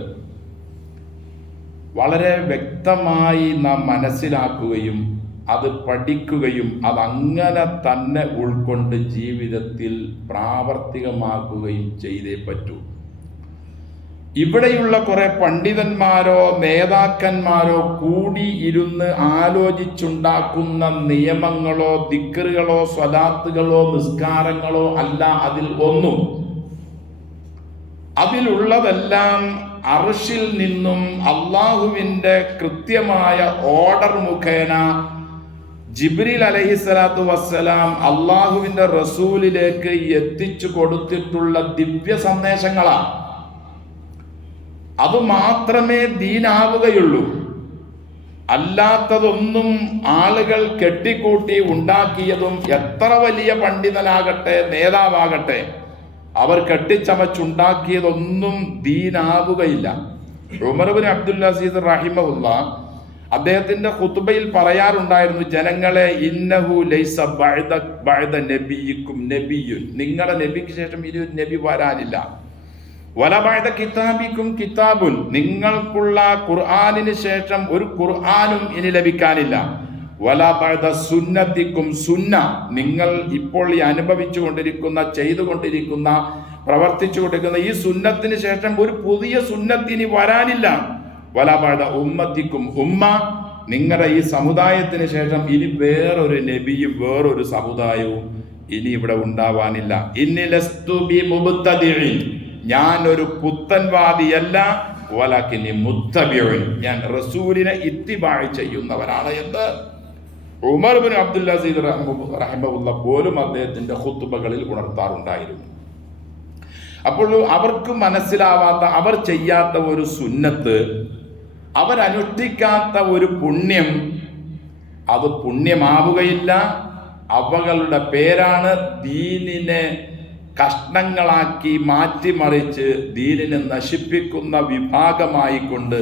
വളരെ വ്യക്തമായി നാം മനസ്സിലാക്കുകയും അത് പഠിക്കുകയും അതങ്ങനെ തന്നെ ഉൾക്കൊണ്ട് ജീവിതത്തിൽ പ്രാവർത്തികമാക്കുകയും ചെയ്തേ പറ്റൂ. ഇവിടെയുള്ള കുറെ പണ്ഡിതന്മാരോ നേതാക്കന്മാരോ കൂടി ഇരുന്ന് ആലോചിച്ചുണ്ടാക്കുന്ന നിയമങ്ങളോ ദിക്റുകളോ സ്വലാത്തുകളോ നിസ്കാരങ്ങളോ അല്ല അതിൽ ഒന്നും. അതിലുള്ളതെല്ലാം അർശിൽ നിന്നും അള്ളാഹുവിൻ്റെ കൃത്യമായ ഓർഡർ മുഖേന ജിബ്രീൽ അലൈഹിസ്സലാത്തു വസ്സലാം അള്ളാഹുവിൻ്റെ റസൂലിലേക്ക് എത്തിച്ചു കൊടുത്തിട്ടുള്ള ദിവ്യ സന്ദേശങ്ങളാണ്. അതുമാത്രമേ ദീനാവുകയുള്ളൂ. അല്ലാത്തതൊന്നും ആളുകൾ കെട്ടിക്കൂട്ടി ഉണ്ടാക്കിയതും എത്ര വലിയ പണ്ഡിതനാകട്ടെ നേതാവാകട്ടെ അവർ കെട്ടിച്ചമച്ചുണ്ടാക്കിയതൊന്നും ദീനാവുകയില്ല. ഉമർ ഇബ്നു അബ്ദുൽ അസീസ് റഹിമഹുല്ലാഹ് അദ്ദേഹത്തിന്റെ ഖുത്ബയിൽ പറയാറുണ്ടായിരുന്നു, ജനങ്ങളെ, ഇന്നഹു ലൈസ ബഅദ നബിയിക്കും നബിയുൻ, നിങ്ങളുടെ നബിക്ക് ശേഷം ഇനി ഒരു നബി വരാനില്ല. വല ബഅദ കിതാബിക്കും കിതാബുൻ, നിങ്ങൾക്കുള്ള ഖുർആനിന് ശേഷം ഒരു ഖുർആനും ഇനി ലഭിക്കാനില്ല. വല ബഅദ സുന്നത്തിക്കും സുന്ന, നിങ്ങൾ ഇപ്പോൾ ഈ അനുഭവിച്ചു കൊണ്ടിരിക്കുന്ന, ചെയ്തുകൊണ്ടിരിക്കുന്ന, പ്രവർത്തിച്ചു കൊണ്ടിരിക്കുന്ന ഈ സുന്നത്തിന് ശേഷം ഒരു പുതിയ സുന്നത്ത് ഇനി വരാനില്ല. വല ബഅദ ഉമ്മത്തിക്കും ഉമ്മ, നിങ്ങളുടെ ഈ സമുദായത്തിന് ശേഷം ഇനി വേറൊരു നബിയും വേറൊരു സമുദായവും ഇനി ഇവിടെ ഉണ്ടാവാനില്ല. ഇന്നി ലസ്തു ബി മുബ്തദിഇൻ, ഞാൻ ഒരു പുത്തൻവാദിയല്ല, വലകിനി മുത്തബിഉൻ, ഞാൻ റസൂലിനെ ഇത്തിബാഅ് ചെയ്യുന്നവനാണ് എന്ന് ഉമർ ഇബ്നു അബ്ദുൽ അസീസ് റഹിമഹുല്ലാഹ് പോലും അദ്ദേഹത്തിന്റെ ഖുത്ബകളിൽ ഉണർത്താറുണ്ടായിരുന്നു. അപ്പോൾ അവർക്ക് മനസ്സിലാവാത്ത, അവർ ചെയ്യാത്ത ഒരു സുന്നത്ത്, അവരനുഷ്ഠിക്കാത്ത ഒരു പുണ്യം, അത് പുണ്യമാവുകയില്ല. അവകളുടെ പേരാണ് ദീനിനെ കഷ്ണങ്ങളാക്കി മാറ്റിമറിച്ച് ദീനിനെ നശിപ്പിക്കുന്ന വിഭാഗമായിക്കൊണ്ട്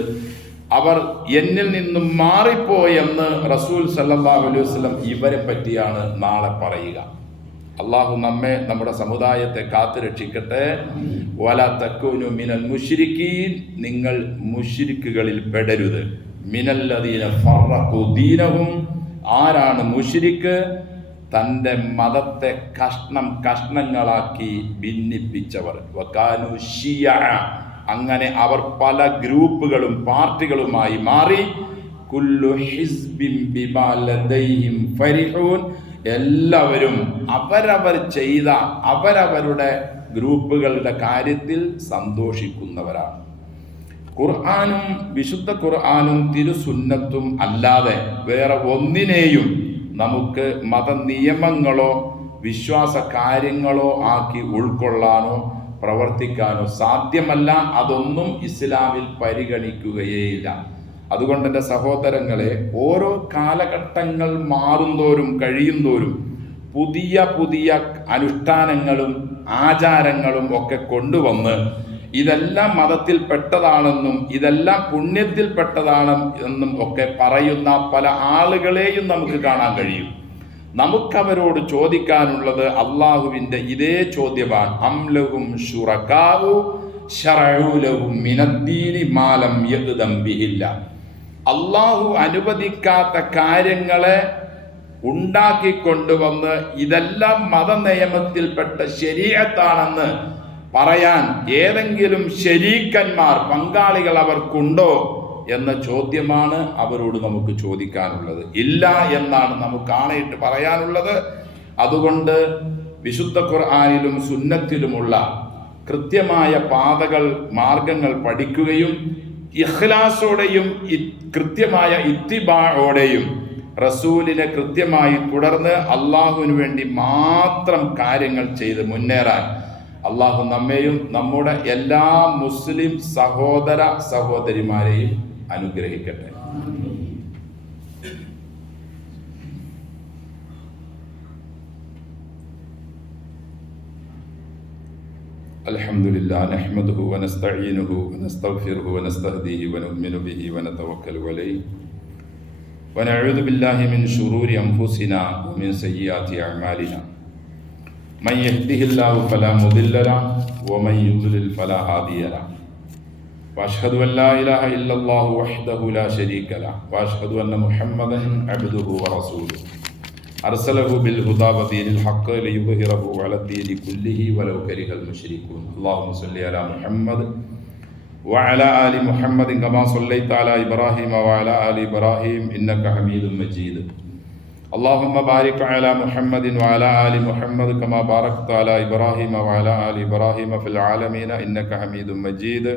അവർ എന്നിൽ നിന്നും മാറിപ്പോയെന്ന് റസൂൽ സല്ലല്ലാഹു അലൈഹി വസല്ലം ഇവരെ പറ്റിയാണ് നാളെ പറയുക. അള്ളാഹു നമ്മെ, നമ്മുടെ സമുദായത്തെ കാത്തുരക്ഷിക്കട്ടെ. വലാ തകൂനു മിനൽ മുശ്രിക്കീൻ, നിങ്ങൾ മുശ്രിക്കുകളിൽ പെടരുത്. മിനല്ലദീന ഫറഖു ദീനഹും, ആരാണ് മുശ്രിക്ക്? തൻ്റെ മതത്തെ കഷ്ണങ്ങളാക്കി ഭിന്നിപ്പിച്ചവർ. വകാനു ശിയഅ, അങ്ങനെ അവർ പല ഗ്രൂപ്പുകളും പാർട്ടികളുമായി മാറി. കുല്ലു ഹിസ്ബിൻ ബിമാ ലദൈഹിം ഫരിഹൂൻ. എല്ലാവരും അവരവർ ചെയ്ത അവരവരുടെ ഗ്രൂപ്പുകളുടെ കാര്യത്തിൽ സന്തോഷിക്കുന്നവരാണ്. ഖുർആനും വിശുദ്ധ ഖുർആനും തിരുസുന്നത്തും അല്ലാതെ വേറെ ഒന്നിനെയും നമുക്ക് മത നിയമങ്ങളോ വിശ്വാസ കാര്യങ്ങളോ ആക്കി ഉൾക്കൊള്ളാനോ പ്രവർത്തിക്കാനോ സാധ്യമല്ല. അതൊന്നും ഇസ്ലാമിൽ പരിഗണിക്കുകയേയില്ല. അതുകൊണ്ട് എൻ്റെ സഹോദരങ്ങളെ, ഓരോ കാലഘട്ടങ്ങൾ മാറുന്തോറും കഴിയുന്തോറും പുതിയ പുതിയ അനുഷ്ഠാനങ്ങളും ആചാരങ്ങളും ഒക്കെ കൊണ്ടുവന്ന് ഇതെല്ലാം മതത്തിൽപ്പെട്ടതാണെന്നും ഇതെല്ലാം പുണ്യത്തിൽപ്പെട്ടതാണെന്നും ഒക്കെ പറയുന്ന പല ആളുകളെയും നമുക്ക് കാണാൻ കഴിയും. നമുക്കവരോട് ചോദിക്കാനുള്ളത് അള്ളാഹുവിൻ്റെ ഇതേ ചോദ്യമാണ്. അംലഹും ശുറകാഉ ശറഉ ലഹും മിനദ്ദീനി മാ ലം യഅ്ദം ബിഹില്ല. അള്ളാഹു അനുവദിക്കാത്ത കാര്യങ്ങളെ ഉണ്ടാക്കിക്കൊണ്ടുവന്ന് ഇതെല്ലാം മതനിയമത്തിൽപ്പെട്ട ശരീഅത്താണെന്ന് പറയാൻ ഏതെങ്കിലും ശരീക്കന്മാർ, പങ്കാളികൾ അവർക്കുണ്ടോ എന്ന ചോദ്യമാണ് അവരോട് നമുക്ക് ചോദിക്കാനുള്ളത്. ഇല്ല എന്നാണ് നമുക്ക് ആണയിട്ട് പറയാനുള്ളത്. അതുകൊണ്ട് വിശുദ്ധ ഖുർആനിലും സുന്നത്തിലുമുള്ള കൃത്യമായ പാതകൾ, മാർഗങ്ങൾ പഠിക്കുകയും ഇഖ്ലാസോടെയും കൃത്യമായ ഇത്തിബാഓടെയും റസൂലിനെ കൃത്യമായി തുടർന്ന് അള്ളാഹുവിന് വേണ്ടി മാത്രം കാര്യങ്ങൾ ചെയ്ത് മുന്നേറാൻ അള്ളാഹു നമ്മെയും നമ്മുടെ എല്ലാ മുസ്ലിം സഹോദര സഹോദരിമാരെയും അനുഗ്രഹിക്കട്ടെ. അൽഹംദുലില്ലാഹി നഹ്മദുഹു വനസ്തഈനുഹു വനസ്തഗ്ഫിറുഹു വനസ്തഹ്ദീഹി വനുഅ്മിനു ബിഹി വനതവക്കലു അലൈഹി വനഊദു ബില്ലാഹി മിൻ ശുറൂരി അൻഫുസിനാ വമിൻ സയ്യിആതി അഅ്മാലിനാ. മൻ യഹ്ദിഹില്ലാഹു ഫലാ മുദില്ല ലഹു വമൻ യുദ്ലിൽ ഫലാ ഹാദിയ ലഹു. വഅശ്ഹദു അൻ ലാ ഇലാഹ ഇല്ലല്ലാഹു വഹ്ദഹു ലാ ശരീക ലഹു വഅശ്ഹദു അന്ന മുഹമ്മദൻ അബ്ദുഹു വറസൂലുഹു അർസലഹു ബിൽ ഹുദാ വദീനിൽ ഹഖ് ലിയുദ്ഹിറഹു അലദ്ദീനി കുല്ലിഹി വലൗ കരിഹൽ മുശ്രികൂൻ. അല്ലാഹുമ്മ സ്വല്ലി അലാ മുഹമ്മദ് വഅലാ ആലി മുഹമ്മദിൻ കമാ സ്വല്ലൈത അലാ ഇബ്രാഹീമ വഅലാ ആലി ഇബ്രാഹീം ഇന്നക ഹമീദും മജീദ്. അല്ലാഹുമ്മ ബാരിക് അലാ മുഹമ്മദിൻ വഅലാ ആലി മുഹമ്മദ് കമാ ബാറക്ത അലാ ഇബ്രാഹീമ വഅലാ ആലി ഇബ്രാഹീമ ഫിൽ ആലമീന ഇന്നക ഹമീദും മജീദ്.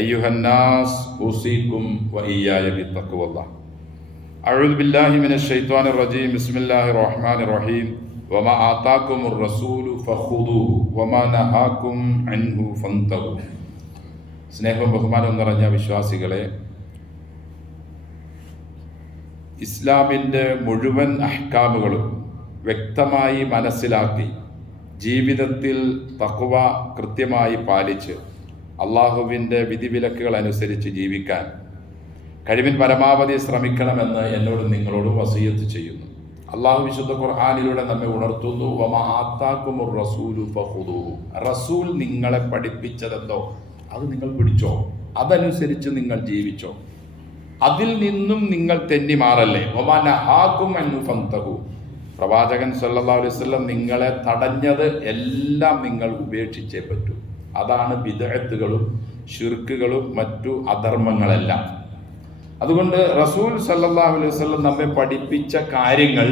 അയ്യുഹൻ നാസ് ഉസീകും വഇയ്യായ ബിത്തഖ്വല്ലാഹ്. അഊദു ബില്ലാഹി മിനശ് ശൈത്വാനിർ റജീം. ബിസ്മില്ലാഹിർ റഹ്മാനിർ റഹീം. വമാ ആതാകുമുർ റസൂലു ഫഖുദൂഹു വമാ നഹാകും അൻഹു ഫന്തഹു. സ്നേഹവും ബഹുമാനവും നിറഞ്ഞ വിശ്വാസികളെ, ഇസ്ലാമിൻ്റെ മുഴുവൻ അഹ്കാമുകളും വ്യക്തമായി മനസ്സിലാക്കി ജീവിതത്തിൽ തഖ്വ കൃത്യമായി പാലിച്ച് അള്ളാഹുവിൻ്റെ വിധിവിലക്കുകൾ അനുസരിച്ച് ജീവിക്കാൻ കഴിവിൻ പരമാവധി ശ്രമിക്കണമെന്ന് എന്നോടും നിങ്ങളോടും വസിയത്ത് ചെയ്യുന്നു. അള്ളാഹു വിശുദ്ധ ഖുർആനിലൂടെ നമ്മെ ഉണർത്തുന്നു. വമാ ആതാകുമുർ റസൂലു ഫഖുദൂഹു. റസൂൽ നിങ്ങളെ പഠിപ്പിച്ചതെന്തോ അത് നിങ്ങൾ പിടിച്ചോ, അതനുസരിച്ച് നിങ്ങൾ ജീവിച്ചോ, അതിൽ നിന്നും നിങ്ങൾ തെന്നി മാറല്ലേ. വമാ നഹാകും അൻഹു ഫന്തഹു. പ്രവാചകൻ സല്ലല്ലാഹു അലൈഹി വസല്ലം നിങ്ങളെ തടഞ്ഞത് എല്ലാം നിങ്ങൾ ഉപേക്ഷിച്ചേ പറ്റൂ. അതാണ് ബിദ്അത്തുകളും ശിർക്കുകളും മറ്റു അധർമ്മങ്ങളെല്ലാം. അതുകൊണ്ട് റസൂൽ സല്ലല്ലാഹു അലൈഹി വസല്ലം നമ്മെ പഠിപ്പിച്ച കാര്യങ്ങൾ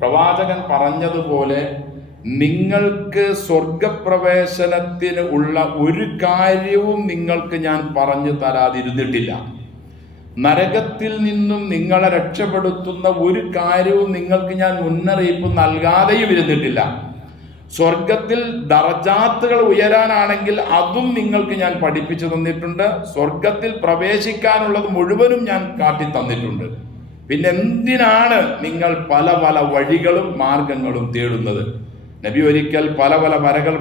പ്രവാചകൻ പറഞ്ഞതുപോലെ നിങ്ങൾക്ക് സ്വർഗപ്രവേശനത്തിന് ഉള്ള ഒരു കാര്യവും നിങ്ങൾക്ക് ഞാൻ പറഞ്ഞു തരാതിരുന്നിട്ടില്ല. നരകത്തിൽ നിന്നും നിങ്ങളെ രക്ഷപ്പെടുത്തുന്ന ഒരു കാര്യവും നിങ്ങൾക്ക് ഞാൻ മുന്നറിയിപ്പ് നൽകാതെയും ഇരുന്നിട്ടില്ല. സ്വർഗത്തിൽ ദറജാത്തുകൾ ഉയരാനാണെങ്കിൽ അതും നിങ്ങൾക്ക് ഞാൻ പഠിപ്പിച്ചു തന്നിട്ടുണ്ട്. സ്വർഗത്തിൽ പ്രവേശിക്കാനുള്ളത് മുഴുവനും ഞാൻ കാട്ടി തന്നിട്ടുണ്ട്. പിന്നെ എന്തിനാണ് നിങ്ങൾ പല പല വഴികളും മാർഗങ്ങളും തേടുന്നത്? നബി ഒരിക്കൽ പല പല വരകൾ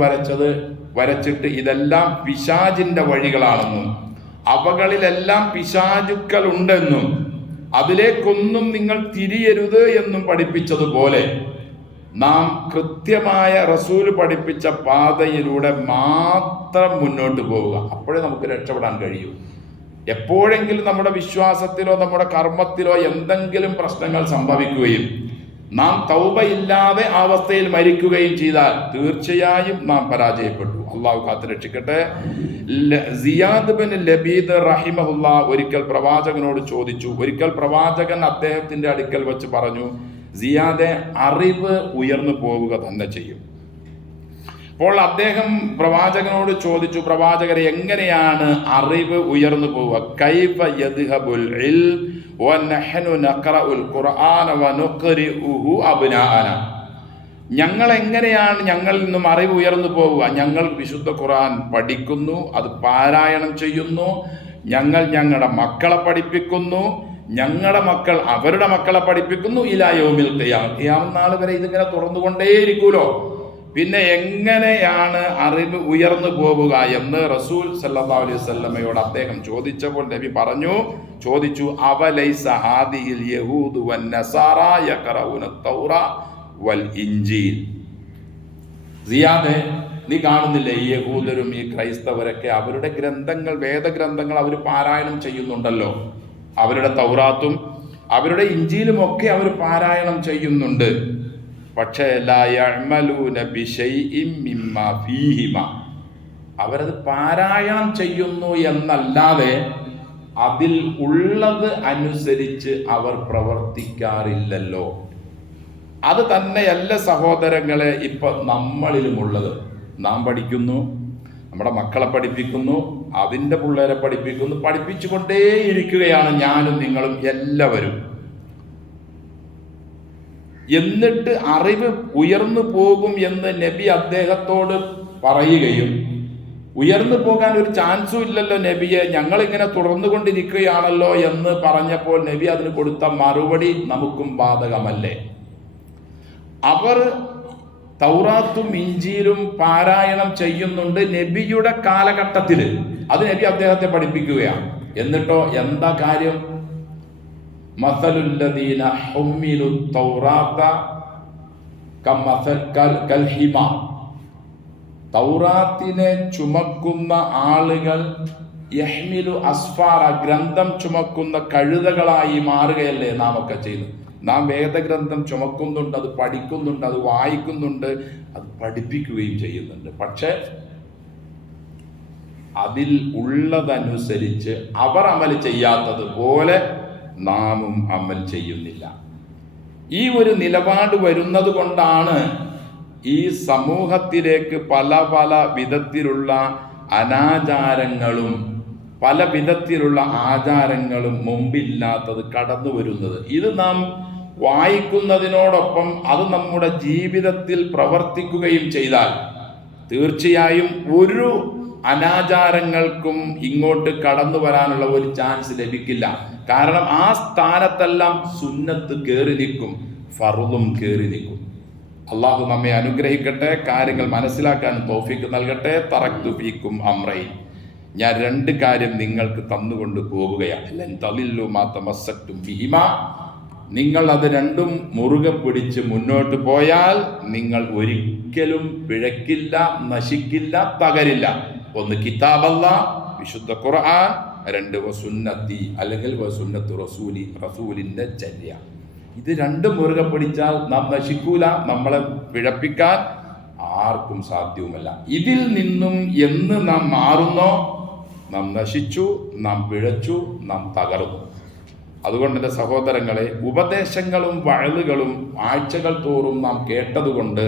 വരച്ചിട്ട് ഇതെല്ലാം പിശാചിന്റെ വഴികളാണെന്നും അവകളിലെല്ലാം പിശാചുക്കൾ ഉണ്ടെന്നും അതിലേക്കൊന്നും നിങ്ങൾ തിരിയരുത് എന്നും പഠിപ്പിച്ചതുപോലെ നാം കൃത്യമായ റസൂൽ പഠിപ്പിച്ച പാതയിലൂടെ മാത്രം മുന്നോട്ട് പോവുക. അപ്പോഴേ നമുക്ക് രക്ഷപ്പെടാൻ കഴിയൂ. എപ്പോഴെങ്കിലും നമ്മുടെ വിശ്വാസത്തിലോ നമ്മുടെ കർമ്മത്തിലോ എന്തെങ്കിലും പ്രശ്നങ്ങൾ സംഭവിക്കുകയും നാം തൗബയില്ലാതെ ആ അവസ്ഥയിൽ മരിക്കുകയും ചെയ്താൽ തീർച്ചയായും നാം പരാജയപ്പെട്ടു. അള്ളാഹു കാത്ത് രക്ഷിക്കട്ടെ. സിയാദ് ബിൻ ലബീദ് റഹിമഹുല്ല ഒരിക്കൽ പ്രവാചകനോട് ചോദിച്ചു. ഒരിക്കൽ പ്രവാചകൻ അദ്ദേഹത്തിന്റെ അടുക്കൽ വെച്ച് പറഞ്ഞു, സിയാദെ, അറിവ് ഉയർന്നു പോവുക തന്നെ ചെയ്യും. അപ്പോൾ അദ്ദേഹം പ്രവാചകനോട് ചോദിച്ചു, പ്രവാചകരെ, എങ്ങനെയാണ് അറിവ് ഉയർന്നു പോവുക? കൈഫ യദ്ഹബുൽ ഇൽം വനഹ്നു നഖറഉൽ ഖുർആന വനുഖ്രിഉഹു അബ്നാഅന. ഞങ്ങൾ എങ്ങനെയാണ് ഞങ്ങളിൽ നിന്നും അറിവ് ഉയർന്നു പോവുക? ഞങ്ങൾ വിശുദ്ധ ഖുർആൻ പഠിക്കുന്നു, അത് പാരായണം ചെയ്യുന്നു, ഞങ്ങൾ ഞങ്ങളുടെ മക്കളെ പഠിപ്പിക്കുന്നു, ഞങ്ങളുടെ മക്കൾ അവരുടെ മക്കളെ പഠിപ്പിക്കുന്നു. ഇലാ യൗമിൽ ഖിയാമത്ത് നാൾ വരെ ഇതിങ്ങനെ തുറന്നുകൊണ്ടേയിരിക്കുമല്ലോ. പിന്നെ എങ്ങനെയാണ് അറിവ് ഉയർന്നു പോവുക എന്ന് റസൂൽ സല്ലല്ലാഹു അലൈഹി വസല്ലമയോട് അദ്ദേഹം ചോദിച്ചപ്പോൾ നബി ചോദിച്ചു, അവലൈസ ഹാദിഹിൽ യഹൂദു വന്നസാറ യഖറഊന തൗറ വൽ ഇൻജീൽ. സിയാദെ, നീ കാണുന്നില്ലേ, ഈ യഹൂദരും ഈ ക്രൈസ്തവരൊക്കെ അവരുടെ ഗ്രന്ഥങ്ങൾ, വേദഗ്രന്ഥങ്ങൾ അവർ പാരായണം ചെയ്യുന്നുണ്ടല്ലോ. അവരുടെ തൗറാത്തും അവരുടെ ഇഞ്ചീലും ഒക്കെ അവർ പാരായണം ചെയ്യുന്നുണ്ട്. പക്ഷേ ലാ യഅ്മലൂന ബിശൈഇൻ മിമ്മാ ഫീഹിമ, അവരത് പാരായണം ചെയ്യുന്നു എന്നല്ലാതെ അതിൽ ഉള്ളത് അനുസരിച്ച് അവർ പ്രവർത്തിക്കാറില്ലല്ലോ. അത് തന്നെയല്ല സഹോദരങ്ങളെ ഇപ്പൊ നമ്മളിലുമുള്ളത്. നാം പഠിക്കുന്നു, നമ്മുടെ മക്കളെ പഠിപ്പിക്കുന്നു, അതിൻ്റെ പിള്ളേരെ പഠിപ്പിക്കുന്നു, പഠിപ്പിച്ചുകൊണ്ടേയിരിക്കുകയാണ് ഞാനും നിങ്ങളും എല്ലാവരും. എന്നിട്ട് അറിവ് ഉയർന്നു പോകും എന്ന് നബി അദ്ദേഹത്തോട് പറയുകയും, ഉയർന്നു പോകാൻ ഒരു ചാൻസും ഇല്ലല്ലോ നബിയെ, ഞങ്ങളിങ്ങനെ തുടർന്നുകൊണ്ടിരിക്കുകയാണല്ലോ എന്ന് പറഞ്ഞപ്പോൾ നബി അതിന് കൊടുത്ത മറുപടി നമുക്കും ബാധകമല്ലേ? അവർ തൗറാത്തും ഇഞ്ചീലും പാരായണം ചെയ്യുന്നുണ്ട് നബിയുടെ കാലഘട്ടത്തിൽ. അത് നബി അദ്ദേഹത്തെ പഠിപ്പിക്കുകയാണ്. എന്നിട്ടോ എന്താ കാര്യം? മസലുല്ലദീന ഹുമ്മിലു തൗറാത്ത കമസൽ കൽഹിമാർ. തൗറാത്തിനെ ചുമക്കുന്ന ആളുകൾ യഹ്മിലു അസ്ഫാറ, ഗ്രന്ഥം ചുമക്കുന്ന കഴുതകളായി മാറുകയല്ലേ നാം ഒക്കെ ചെയ്യുന്നത്. നാം വേദഗ്രന്ഥം ചുമക്കുന്നുണ്ട്, അത് പഠിക്കുന്നുണ്ട്, അത് വായിക്കുന്നുണ്ട്, അത് പഠിപ്പിക്കുകയും ചെയ്യുന്നുണ്ട്. പക്ഷെ അതിൽ ഉള്ളതനുസരിച്ച് അവർ അമൽ ചെയ്യാത്തത് പോലെ നാമും അമൽ ചെയ്യുന്നില്ല. ഈ ഒരു നിലപാട് വരുന്നത് കൊണ്ടാണ് ഈ സമൂഹത്തിലേക്ക് പല പല വിധത്തിലുള്ള അനാചാരങ്ങളും പല വിധത്തിലുള്ള ആചാരങ്ങളും മുമ്പില്ലാത്തത് കടന്നു വരുന്നത്. ഇത് നാം വായിക്കുന്നതിനോടൊപ്പം അത് നമ്മുടെ ജീവിതത്തിൽ പ്രവർത്തിക്കുകയും ചെയ്താൽ തീർച്ചയായും ഒരു അനാചാരങ്ങൾക്കും ഇങ്ങോട്ട് കടന്നു വരാനുള്ള ഒരു ചാൻസ് ലഭിക്കില്ല. കാരണം ആ സ്ഥാനത്തെല്ലാം സുന്നത്ത് കയറി നിൽക്കും, ഫർളും കയറി നിൽക്കും. അള്ളാഹു നമ്മെ അനുഗ്രഹിക്കട്ടെ, കാര്യങ്ങൾ മനസ്സിലാക്കാൻ തൗഫീഖ് നൽകട്ടെ. തറക്തു ഫീക്കും അംറൈൻ, ഞാൻ രണ്ട് കാര്യം നിങ്ങൾക്ക് തന്നുകൊണ്ട് പോവുകയാണ്. ലൻ തളില്ലു മാ തമസ്സക്തും ബിഹിമാ, നിങ്ങൾ അത് രണ്ടും മുറുകെ പിടിച്ച് മുന്നോട്ട് പോയാൽ നിങ്ങൾ ഒരിക്കലും പിഴക്കില്ല, നശിക്കില്ല, തകരില്ല. ഒന്ന് കിതാബല്ലാഹ്, വിശുദ്ധ ഖുർആൻ. രണ്ട് വസുന്നത്തി, അല്ലെങ്കിൽ വസുന്നത്തു റസൂലി, റസൂലിന്റെ ചര്യ. ഇത് രണ്ടും മുറുകെ പിടിച്ചാൽ നാം നശിക്കൂല, നമ്മളെ പിഴപ്പിക്കാൻ ആർക്കും സാധ്യവുമല്ല. ഇതിൽ നിന്നും എന്ന് നാം മാറുന്നോ നാം നശിച്ചു, നാം പിഴച്ചു, നാം തകർന്നു. അതുകൊണ്ട് എൻ്റെ സഹോദരങ്ങളെ, ഉപദേശങ്ങളും വഴലുകളും ആഴ്ചകൾ തോറും നാം കേട്ടതുകൊണ്ട്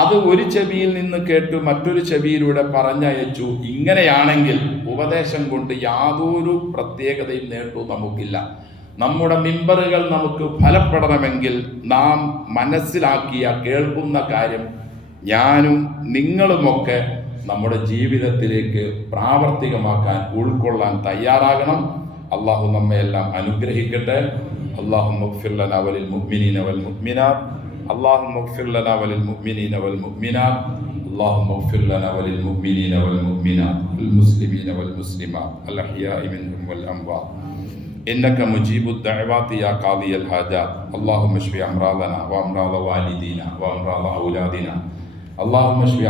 അത് ഒരു ചെവിയിൽ നിന്ന് കേട്ട് മറ്റൊരു ചെവിയിലൂടെ പറഞ്ഞയച്ചു. ഇങ്ങനെയാണെങ്കിൽ ഉപദേശം കൊണ്ട് യാതൊരു പ്രത്യേകതയും നേട്ടവും നമുക്കില്ല. നമ്മുടെ മിമ്പറുകൾ നമുക്ക് ഫലപ്പെടണമെങ്കിൽ നാം മനസ്സിലാക്കിയ കേൾക്കുന്ന കാര്യം ഞാനും നിങ്ങളുമൊക്കെ നമ്മുടെ ജീവിതത്തിലേക്ക് പ്രാവർത്തികമാക്കാൻ, ഉൾക്കൊള്ളാൻ തയ്യാറാകണം. അള്ളാഹു നമ്മെ എല്ലാം അനുഗ്രഹിക്കട്ടെ. അല്ലാഹുമ്മ ഗ്ഫിർ ലനാ വലിൽ മുഅ്മിനീന വൽ മുഅ്മിനാത്ത്, അല്ലാഹുമ്മ ഗ്ഫിർ ലനാ വലിൽ മുഅ്മിനീന വൽ മുഅ്മിനാത്ത്, അല്ലാഹുമ്മ ഗ്ഫിർ ലനാ വലിൽ മുഅ്മിനീന വൽ മുഅ്മിനാത്ത് വൽ മുസ്ലിമീന വൽ മുസ്ലിമാത്ത് അൽ അഹ്യാഇ മിൻഹും വൽ അംവാത്ത് إنك مجيب الدعوات يا قاضي الحاجات. اللهم اشف أمراضنا وأمراض والدينا وأمراض أولادنا. اللهم اشف